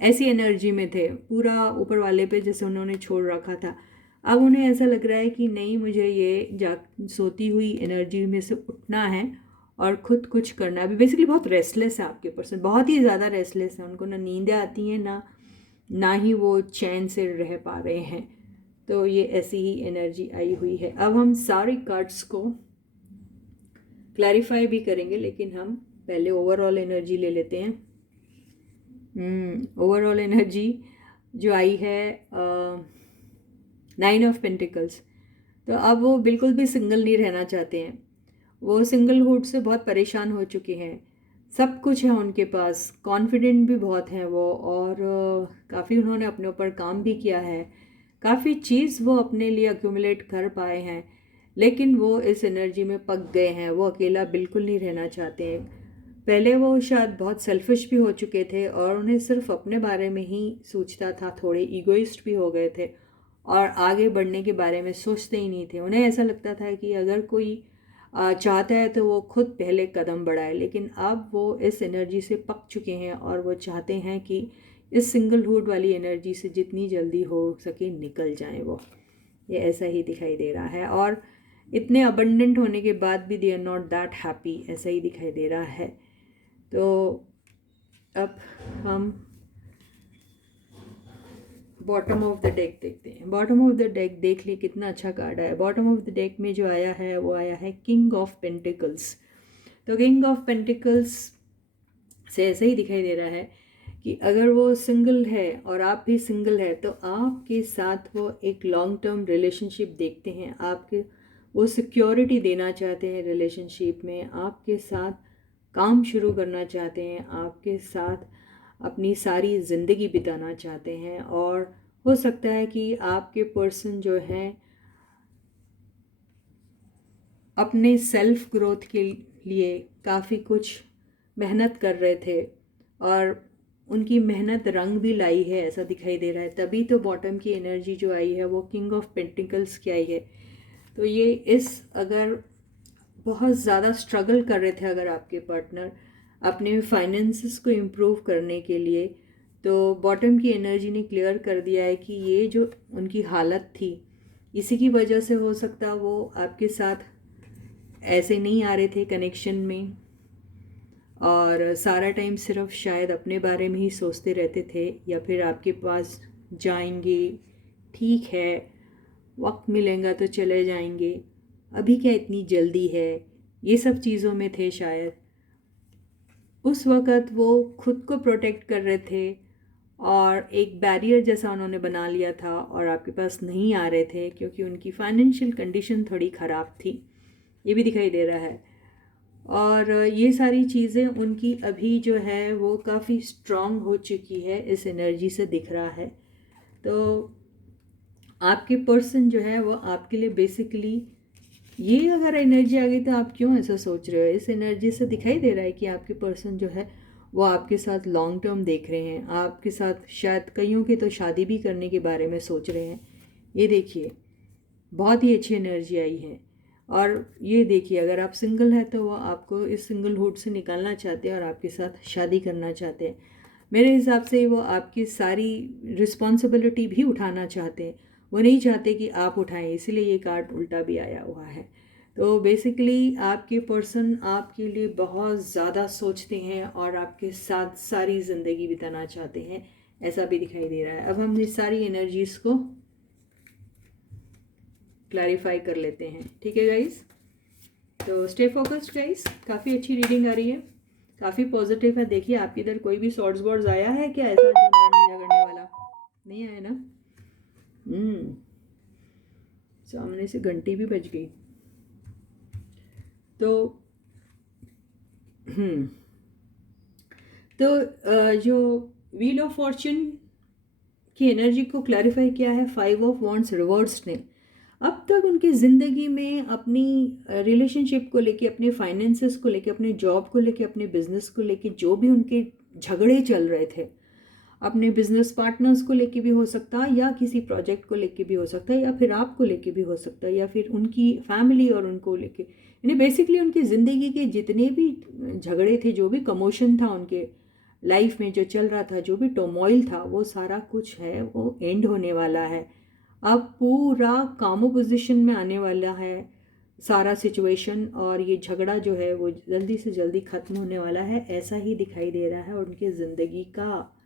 ऐसी एनर्जी में थे, पूरा ऊपर वाले पे जैसे उन्होंने छोड़ रखा था। अब उन्हें ऐसा लग रहा है कि नहीं, मुझे ये सोती हुई एनर्जी में से उठना है और ख़ुद कुछ करना है। अभी बेसिकली बहुत रेस्टलेस है आपके पर्सन, बहुत ही ज़्यादा रेस्टलेस है। उनको ना नींदें आती हैं, ना ही वो चैन से रह पा रहे हैं। तो ये ऐसी ही एनर्जी आई हुई है। अब हम सारी कार्ड्स को क्लैरिफाई भी करेंगे, लेकिन हम पहले ओवरऑल एनर्जी ले लेते हैं। ओवरऑल एनर्जी जो आई है 9 ऑफ पेंटिकल्स। तो अब वो बिल्कुल भी सिंगल नहीं रहना चाहते हैं, वो सिंगलहुड से बहुत परेशान हो चुके हैं। सब कुछ है उनके पास, कॉन्फिडेंट भी बहुत हैं वो, और काफ़ी उन्होंने अपने ऊपर काम भी किया है, काफ़ी चीज़ वो अपने लिए अक्यूमुलेट कर पाए हैं, लेकिन वो इस एनर्जी में पक गए हैं। वो अकेला बिल्कुल नहीं रहना चाहते हैं। पहले वो शायद बहुत सेल्फिश भी हो चुके थे और उन्हें सिर्फ अपने बारे में ही सोचता था, थोड़े ईगोइस्ट भी हो गए थे और आगे बढ़ने के बारे में सोचते ही नहीं थे। उन्हें ऐसा लगता था कि अगर कोई चाहता है तो वो खुद पहले कदम बढ़ाए, लेकिन अब वो इस एनर्जी से पक चुके हैं और वो चाहते हैं कि इस सिंगलहुड वाली एनर्जी से जितनी जल्दी हो सके निकल जाएं वो। ये ऐसा ही दिखाई दे रहा है, और इतने अबंडेंट होने के बाद भी they are not that happy, ऐसा ही दिखाई दे रहा है। तो अब हम बॉटम ऑफ द डेक देखते हैं। बॉटम ऑफ द डेक देख लिए, कितना अच्छा कार्ड आया। बॉटम ऑफ द डेक में जो आया है वो आया है किंग ऑफ पेंटिकल्स। तो किंग ऑफ पेंटिकल्स से ऐसे ही दिखाई दे रहा है कि अगर वो सिंगल है और आप भी सिंगल है तो आपके साथ वो एक लॉन्ग टर्म रिलेशनशिप देखते हैं। आपके वो सिक्योरिटी देना चाहते हैं रिलेशनशिप में, आपके साथ काम शुरू करना चाहते हैं, आपके साथ अपनी सारी ज़िंदगी बिताना चाहते हैं। और हो सकता है कि आपके पर्सन जो है अपने सेल्फ ग्रोथ के लिए काफ़ी कुछ मेहनत कर रहे थे और उनकी मेहनत रंग भी लाई है, ऐसा दिखाई दे रहा है। तभी तो बॉटम की एनर्जी जो आई है वो किंग ऑफ पेंटिकल्स की आई है। तो ये अगर बहुत ज़्यादा स्ट्रगल कर रहे थे अगर आपके पार्टनर अपने फाइनेंसेस को इम्प्रूव करने के लिए, तो बॉटम की एनर्जी ने क्लियर कर दिया है कि ये जो उनकी हालत थी इसी की वजह से हो सकता वो आपके साथ ऐसे नहीं आ रहे थे कनेक्शन में, और सारा टाइम सिर्फ शायद अपने बारे में ही सोचते रहते थे, या फिर आपके पास जाएंगे, ठीक है वक्त मिलेगा तो चले जाएंगे, अभी क्या इतनी जल्दी है, ये सब चीज़ों में थे शायद। उस वक़्त वो खुद को प्रोटेक्ट कर रहे थे और एक बैरियर जैसा उन्होंने बना लिया था और आपके पास नहीं आ रहे थे क्योंकि उनकी फाइनेंशियल कंडीशन थोड़ी ख़राब थी, ये भी दिखाई दे रहा है। और ये सारी चीज़ें उनकी अभी जो है वो काफ़ी स्ट्रॉन्ग हो चुकी है, इस एनर्जी से दिख रहा है। तो आपके पर्सन जो है वो आपके लिए बेसिकली, ये अगर एनर्जी आ गई तो आप क्यों ऐसा सोच रहे हो, इस एनर्जी से दिखाई दे रहा है कि आपके पर्सन जो है वो आपके साथ लॉन्ग टर्म देख रहे हैं, आपके साथ शायद कईयों के तो शादी भी करने के बारे में सोच रहे हैं। ये देखिए बहुत ही अच्छी एनर्जी आई है। और ये देखिए अगर आप सिंगल हैं तो वो आपको इस सिंगलहुड से निकालना चाहते हैं और आपके साथ शादी करना चाहते हैं। मेरे हिसाब से वो आपकी सारी रिस्पॉन्सिबिलिटी भी उठाना चाहते हैं, वो नहीं चाहते कि आप उठाएं, इसलिए ये कार्ड उल्टा भी आया हुआ है। तो बेसिकली आपके पर्सन आपके लिए बहुत ज़्यादा सोचते हैं और आपके साथ सारी ज़िंदगी बिताना चाहते हैं, ऐसा भी दिखाई दे रहा है। अब हम इस सारी एनर्जीज़ को क्लैरिफाई कर लेते हैं, ठीक है गाइस। तो स्टे फोकस्ड गाइस, काफ़ी अच्छी रीडिंग आ रही है, काफ़ी पॉजिटिव है। देखिए आपके इधर कोई भी शॉर्ट्स बोर्ड्स आया है क्या, ऐसा लड़ने झगड़ने वाला नहीं आया ना। सामने से घंटी भी बज गई। तो जो व्हील ऑफ फॉर्च्यून की एनर्जी को क्लैरिफाई किया है 5 ऑफ वॉन्ड्स रिवर्स ने। अब तक उनकी ज़िंदगी में अपनी रिलेशनशिप को लेके, अपने फाइनेंसेस को लेके, अपने जॉब को लेके, अपने बिजनेस को लेके जो भी उनके झगड़े चल रहे थे, अपने बिजनेस पार्टनर्स को लेके भी हो सकता है या किसी प्रोजेक्ट को लेके भी हो सकता है या फिर आपको लेके भी हो सकता है या फिर उनकी फैमिली और उनको लेके, यानी बेसिकली उनकी ज़िंदगी के जितने भी झगड़े थे, जो भी कमोशन था उनके लाइफ में जो चल रहा था, जो भी टर्मोइल था, वो सारा कुछ है वो एंड होने वाला है। अब पूरा कामो पोजीशन में आने वाला है सारा सिचुएशन और ये झगड़ा जो है वो जल्दी से जल्दी ख़त्म होने वाला है, ऐसा ही दिखाई दे रहा है। उनकी ज़िंदगी का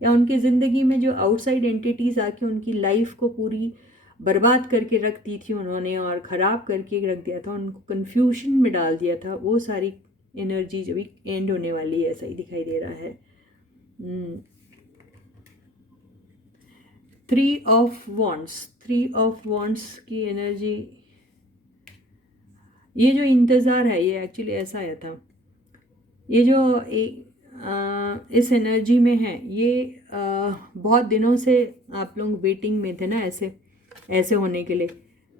या उनकी ज़िंदगी में जो आउटसाइड एंटिटीज़ आके उनकी लाइफ को पूरी बर्बाद करके रख दी थी उन्होंने और ख़राब करके रख दिया था, उनको कन्फ्यूजन में डाल दिया था, वो सारी एनर्जी जो भी एंड होने वाली है, ऐसा ही दिखाई दे रहा है। 3 ऑफ वॉन्ड्स की एनर्जी, ये जो इंतज़ार है ये एक्चुअली ऐसा आया था, ये जो इस एनर्जी में है ये बहुत दिनों से आप लोग वेटिंग में थे ना, ऐसे होने के लिए।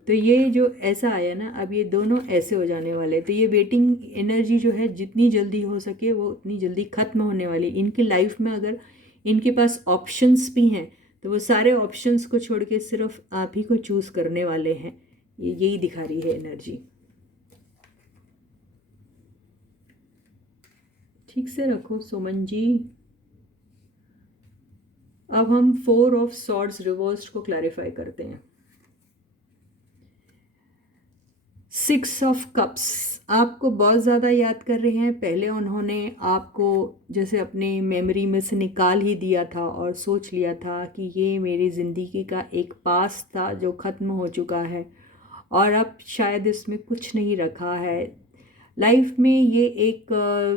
तो ये जो ऐसा आया ना, अब ये दोनों ऐसे हो जाने वाले। तो ये वेटिंग एनर्जी जो है जितनी जल्दी हो सके वो उतनी जल्दी ख़त्म होने वाली। इनकी लाइफ में अगर इनके पास ऑप्शंस भी हैं तो वो सारे ऑप्शंस को छोड़ के सिर्फ आप ही को चूज़ करने वाले हैं, यही दिखा रही है एनर्जी। ठीक से रखो सुमन जी। अब हम 4 ऑफ सॉर्ड्स रिवर्स्ड को क्लैरिफाई करते हैं। 6 ऑफ कप्स आपको बहुत ज़्यादा याद कर रहे हैं। पहले उन्होंने आपको जैसे अपने मेमोरी में से निकाल ही दिया था और सोच लिया था कि ये मेरी ज़िंदगी का एक पास था जो ख़त्म हो चुका है और अब शायद इसमें कुछ नहीं रखा है। लाइफ में ये एक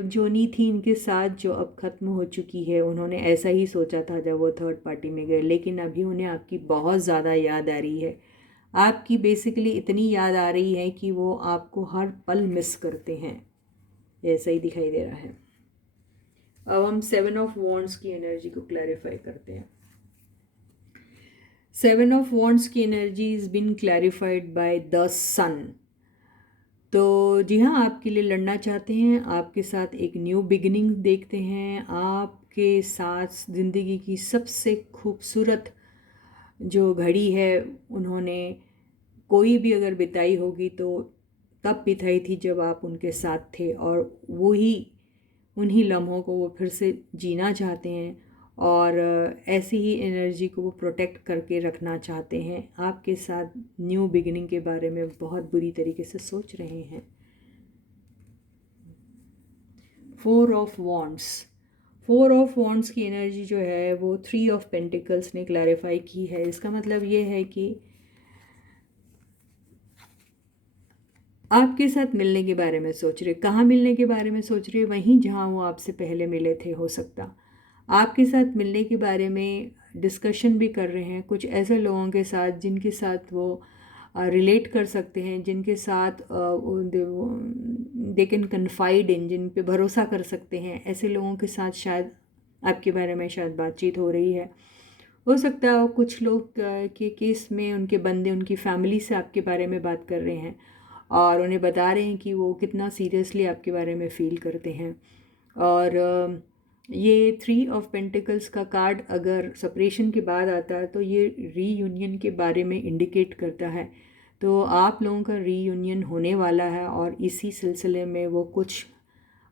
जोनी थी इनके साथ जो अब ख़त्म हो चुकी है। उन्होंने ऐसा ही सोचा था जब वो थर्ड पार्टी में गए, लेकिन अभी उन्हें आपकी बहुत ज़्यादा याद आ रही है। आपकी बेसिकली इतनी याद आ रही है कि वो आपको हर पल मिस करते हैं, ऐसा ही दिखाई दे रहा है। अब हम 7 ऑफ वॉन्ड्स की एनर्जी को क्लैरिफाई करते हैं। 7 ऑफ वॉन्ड्स की energy is been clarified by the sun. तो जी हाँ, आपके लिए लड़ना चाहते हैं, आपके साथ एक न्यू बिगिनिंग देखते हैं, आपके साथ ज़िंदगी की सबसे खूबसूरत जो घड़ी है उन्होंने कोई भी अगर बिताई होगी तो तब बिताई थी जब आप उनके साथ थे और वही उन्हीं लम्हों को वो फिर से जीना चाहते हैं और ऐसी ही एनर्जी को वो प्रोटेक्ट करके रखना चाहते हैं। आपके साथ न्यू बिगिनिंग के बारे में बहुत बुरी तरीके से सोच रहे हैं। 4 ऑफ वॉन्ड्स की एनर्जी जो है वो 3 ऑफ पेंटिकल्स ने क्लैरिफाई की है। इसका मतलब ये है कि आपके साथ मिलने के बारे में सोच रहे, कहाँ मिलने के बारे में सोच रहे? वहीं जहाँ वो आपसे पहले मिले थे, हो सकता आपके साथ मिलने के बारे में डिस्कशन भी कर रहे हैं कुछ ऐसे लोगों के साथ जिनके साथ वो रिलेट कर सकते हैं, जिनके साथ दे कैन कन्फाइड इन, जिन पे भरोसा कर सकते हैं। ऐसे लोगों के साथ शायद आपके बारे में शायद बातचीत हो रही है। हो सकता है कुछ लोग के केस में उनके बंदे उनकी फैमिली से आपके बारे में बात कर रहे हैं और उन्हें बता रहे हैं कि वो कितना सीरियसली आपके बारे में फ़ील करते हैं। और ये 3 ऑफ पेंटिकल्स का कार्ड अगर सेपरेशन के बाद आता है तो ये रीयूनियन के बारे में इंडिकेट करता है। तो आप लोगों का रीयूनियन होने वाला है और इसी सिलसिले में वो कुछ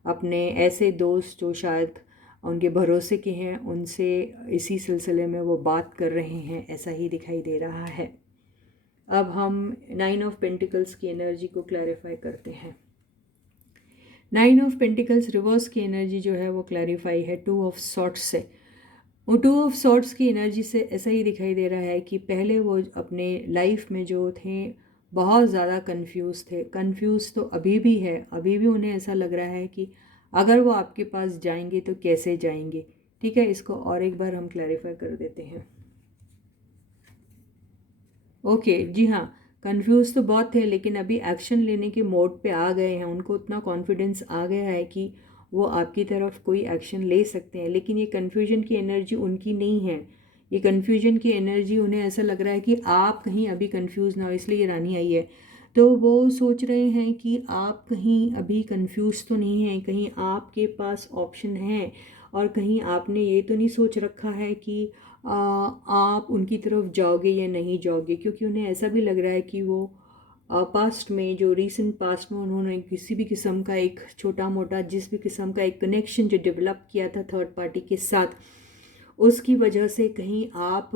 अपने ऐसे दोस्त जो शायद उनके भरोसे के हैं उनसे इसी सिलसिले में वो बात कर रहे हैं, ऐसा ही दिखाई दे रहा है। अब हम 9 ऑफ पेंटिकल्स की एनर्जी को क्लैरिफाई करते हैं। 9 ऑफ पेंटिकल्स रिवर्स की एनर्जी जो है वो क्लैरिफाई है 2 ऑफ सॉर्ट्स से। वो 2 ऑफ सॉर्ट्स की एनर्जी से ऐसा ही दिखाई दे रहा है कि पहले वो अपने लाइफ में जो थे बहुत ज़्यादा कंफ्यूज तो अभी भी है, अभी भी उन्हें ऐसा लग रहा है कि अगर वो आपके पास जाएंगे तो कैसे जाएंगे। ठीक है, इसको और एक बार हम क्लैरिफाई कर देते हैं। ओके जी हाँ, कंफ्यूज तो बहुत थे लेकिन अभी एक्शन लेने के मोड पे आ गए हैं। उनको उतना कॉन्फिडेंस आ गया है कि वो आपकी तरफ कोई एक्शन ले सकते हैं। लेकिन ये कन्फ्यूजन की एनर्जी उनकी नहीं है। ये कन्फ्यूजन की एनर्जी उन्हें ऐसा लग रहा है कि आप कहीं अभी कंफ्यूज ना हो, इसलिए ये रानी आई है। तो वो सोच रहे हैं कि आप कहीं अभी कंफ्यूज तो नहीं हैं, कहीं आपके पास ऑप्शन है और कहीं आपने ये तो नहीं सोच रखा है कि आप उनकी तरफ जाओगे या नहीं जाओगे। क्योंकि उन्हें ऐसा भी लग रहा है कि वो पास्ट में, जो रीसेंट पास्ट में उन्होंने किसी भी किस्म का एक छोटा मोटा जिस भी किस्म का एक कनेक्शन जो डेवलप किया था थर्ड पार्टी के साथ, उसकी वजह से कहीं आप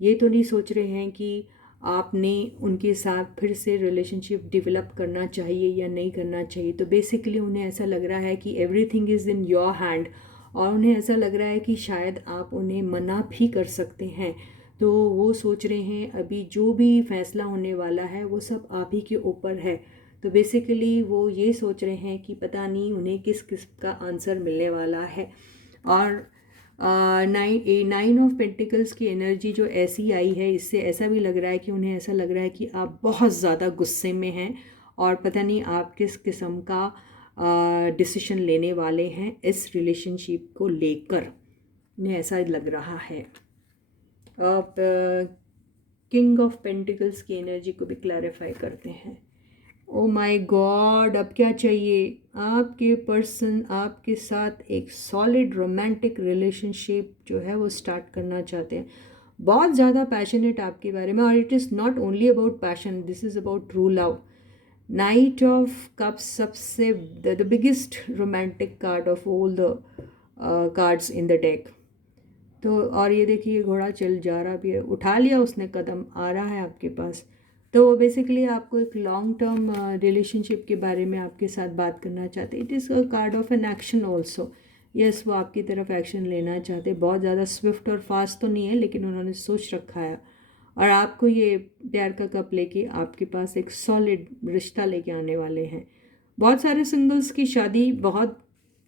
ये तो नहीं सोच रहे हैं कि आपने उनके साथ फिर से रिलेशनशिप डेवलप करना चाहिए या नहीं करना चाहिए। तो बेसिकली उन्हें ऐसा लग रहा है कि everything is in your hand और उन्हें ऐसा लग रहा है कि शायद आप उन्हें मना भी कर सकते हैं। तो वो सोच रहे हैं अभी जो भी फैसला होने वाला है वो सब आप ही के ऊपर है। तो बेसिकली वो ये सोच रहे हैं कि पता नहीं उन्हें किस किस्म का आंसर मिलने वाला है। और 9 ऑफ पेंटिकल्स की एनर्जी जो ऐसी आई है, इससे ऐसा भी लग रहा है कि उन्हें ऐसा लग रहा है कि आप बहुत ज़्यादा गुस्से में हैं और पता नहीं आप किस किस्म का डिसीजन लेने वाले हैं इस रिलेशनशिप को लेकर, उन्हें ऐसा लग रहा है। अब किंग ऑफ पेंटिकल्स की एनर्जी को भी क्लैरिफाई करते हैं। ओ माय गॉड, अब क्या चाहिए? आपके पर्सन आपके साथ एक सॉलिड रोमांटिक रिलेशनशिप जो है वो स्टार्ट करना चाहते हैं, बहुत ज़्यादा पैशनेट आपके बारे में। और it is not only about passion, this is about true love. Knight of cups सबसे the biggest romantic card of all the cards in the deck. तो और ये देखिए घोड़ा चल जा रहा भी है, उठा लिया उसने कदम, आ रहा है आपके पास। तो बेसिकली आपको एक लॉन्ग टर्म रिलेशनशिप के बारे में आपके साथ बात करना चाहते। It is a card of an action also. Yes, वो आपकी तरफ एक्शन लेना चाहते, बहुत ज़्यादा स्विफ्ट और फास्ट तो नहीं है लेकिन उन्होंने सोच रखा है और आपको ये प्यार का कप लेके आपके पास एक सॉलिड रिश्ता लेके आने वाले हैं। बहुत सारे सिंगल्स की शादी, बहुत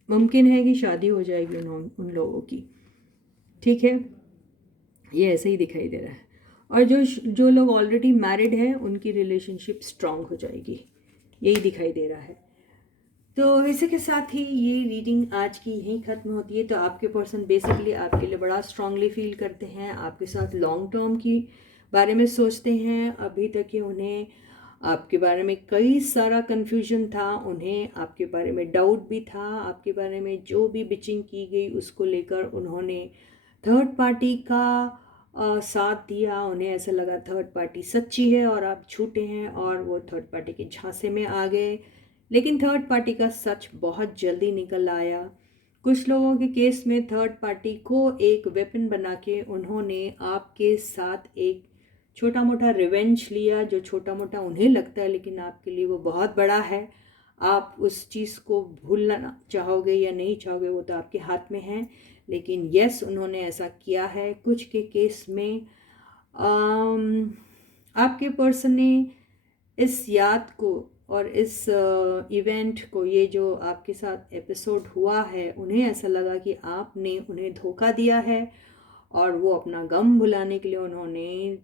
मुमकिन है कि शादी हो जाएगी उन लोगों की। ठीक है, ये ऐसे ही दिखाई दे रहा है। और जो लोग ऑलरेडी मैरिड हैं उनकी रिलेशनशिप स्ट्रांग हो जाएगी, यही दिखाई दे रहा है। तो इसी के साथ ही ये रीडिंग आज की यहीं ख़त्म होती है। तो आपके पर्सन बेसिकली आपके लिए बड़ा स्ट्रांगली फील करते हैं, आपके साथ लॉन्ग टर्म की बारे में सोचते हैं। अभी तक ये उन्हें आपके बारे में कई सारा कन्फ्यूजन था, उन्हें आपके बारे में डाउट भी था, आपके बारे में जो भी बिचिंग की गई उसको लेकर उन्होंने थर्ड पार्टी का साथ दिया। उन्हें ऐसा लगा थर्ड पार्टी सच्ची है और आप झूठे हैं और वो थर्ड पार्टी के झांसे में आ गए। लेकिन थर्ड पार्टी का सच बहुत जल्दी निकल आया। कुछ लोगों के केस में थर्ड पार्टी को एक वेपन बना के उन्होंने आपके साथ एक छोटा मोटा रिवेंज लिया, जो छोटा मोटा उन्हें लगता है लेकिन आपके लिए वो बहुत बड़ा है। आप उस चीज़ को भूलना चाहोगे या नहीं चाहोगे वो तो आपके हाथ में है, लेकिन यस उन्होंने ऐसा किया है। कुछ के केस में आपके पर्सन ने इस याद को और इस इवेंट को, ये जो आपके साथ एपिसोड हुआ है, उन्हें ऐसा लगा कि आपने उन्हें धोखा दिया है और वो अपना गम भुलाने के लिए उन्होंने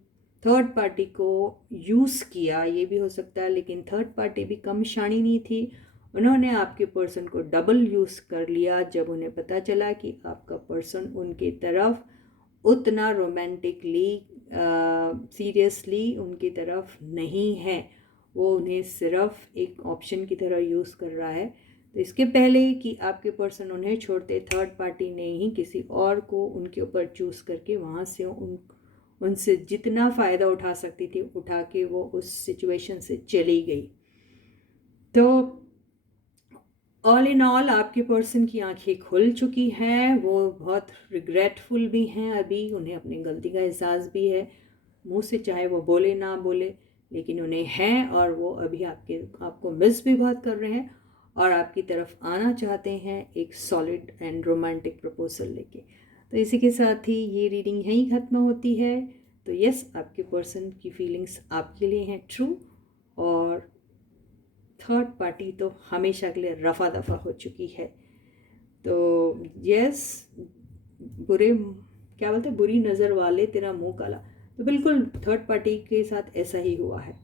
थर्ड पार्टी को यूज़ किया। ये भी हो सकता है, लेकिन थर्ड पार्टी भी कम शानी नहीं थी। उन्होंने आपके पर्सन को डबल यूज़ कर लिया जब उन्हें पता चला कि आपका पर्सन उनकी तरफ उतना रोमांटिकली सीरियसली उनकी तरफ नहीं है, वो उन्हें सिर्फ एक ऑप्शन की तरह यूज़ कर रहा है। तो इसके पहले कि आपके पर्सन उन्हें छोड़ते, थर्ड पार्टी ने ही किसी और को उनके ऊपर चूज़ करके वहाँ से उनसे जितना फ़ायदा उठा सकती थी उठा के वो उस सिचुएशन से चली गई। तो ऑल इन ऑल आपके पर्सन की आंखें खुल चुकी हैं, वो बहुत रिग्रेटफुल भी हैं, अभी उन्हें अपनी गलती का एहसास भी है। मुंह से चाहे वो बोले ना बोले, लेकिन उन्हें है, और वो अभी आपको मिस भी बहुत कर रहे हैं और आपकी तरफ आना चाहते हैं एक सॉलिड एंड रोमांटिक प्रपोजल लेके। तो इसी के साथ ही ये रीडिंग यहीं ख़त्म होती है। तो यस, आपके पर्सन की फीलिंग्स आपके लिए हैं ट्रू, और थर्ड पार्टी तो हमेशा के लिए रफा दफा हो चुकी है। तो यस, क्या बोलते हैं, बुरी नज़र वाले तेरा मुंह काला। तो बिल्कुल थर्ड पार्टी के साथ ऐसा ही हुआ है।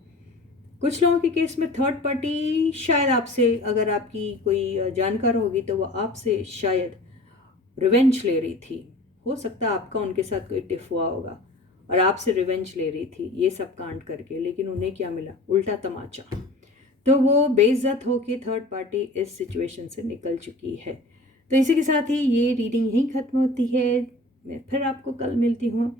कुछ लोगों के केस में थर्ड पार्टी शायद आपसे, अगर आपकी कोई जानकार होगी तो वो आपसे शायद रिवेंज ले रही थी। हो सकता है आपका उनके साथ कोई टिफ हुआ होगा और आपसे रिवेंज ले रही थी ये सब कांड करके, लेकिन उन्हें क्या मिला? उल्टा तमाचा। तो वो बेइज्जत होके थर्ड पार्टी इस सिचुएशन से निकल चुकी है। तो इसी के साथ ही ये रीडिंग यहीं ख़त्म होती है। मैं फिर आपको कल मिलती हूँ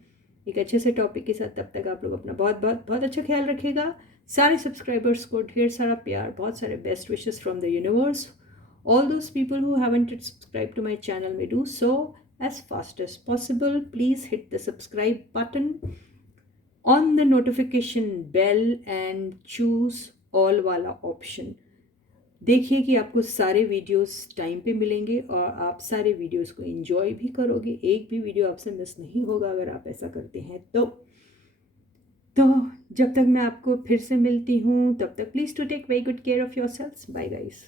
एक अच्छे से टॉपिक के साथ। तब तक आप लोग अपना बहुत बहुत बहुत अच्छा ख्याल रखिएगा। सारे सब्सक्राइबर्स को ढेर सारा प्यार, बहुत सारे best wishes from the universe. All those people who haven't subscribed to my channel may do so as fast as possible. Please hit the subscribe button on the notification bell and choose all वाला option. देखिए कि आपको सारे videos time पे मिलेंगे और आप सारे वीडियोस को एंजॉय भी करोगे। एक भी वीडियो आपसे मिस नहीं होगा अगर आप ऐसा करते हैं तो जब तक मैं आपको फिर से मिलती हूँ, तब तक please to take very good care of yourself. Bye guys.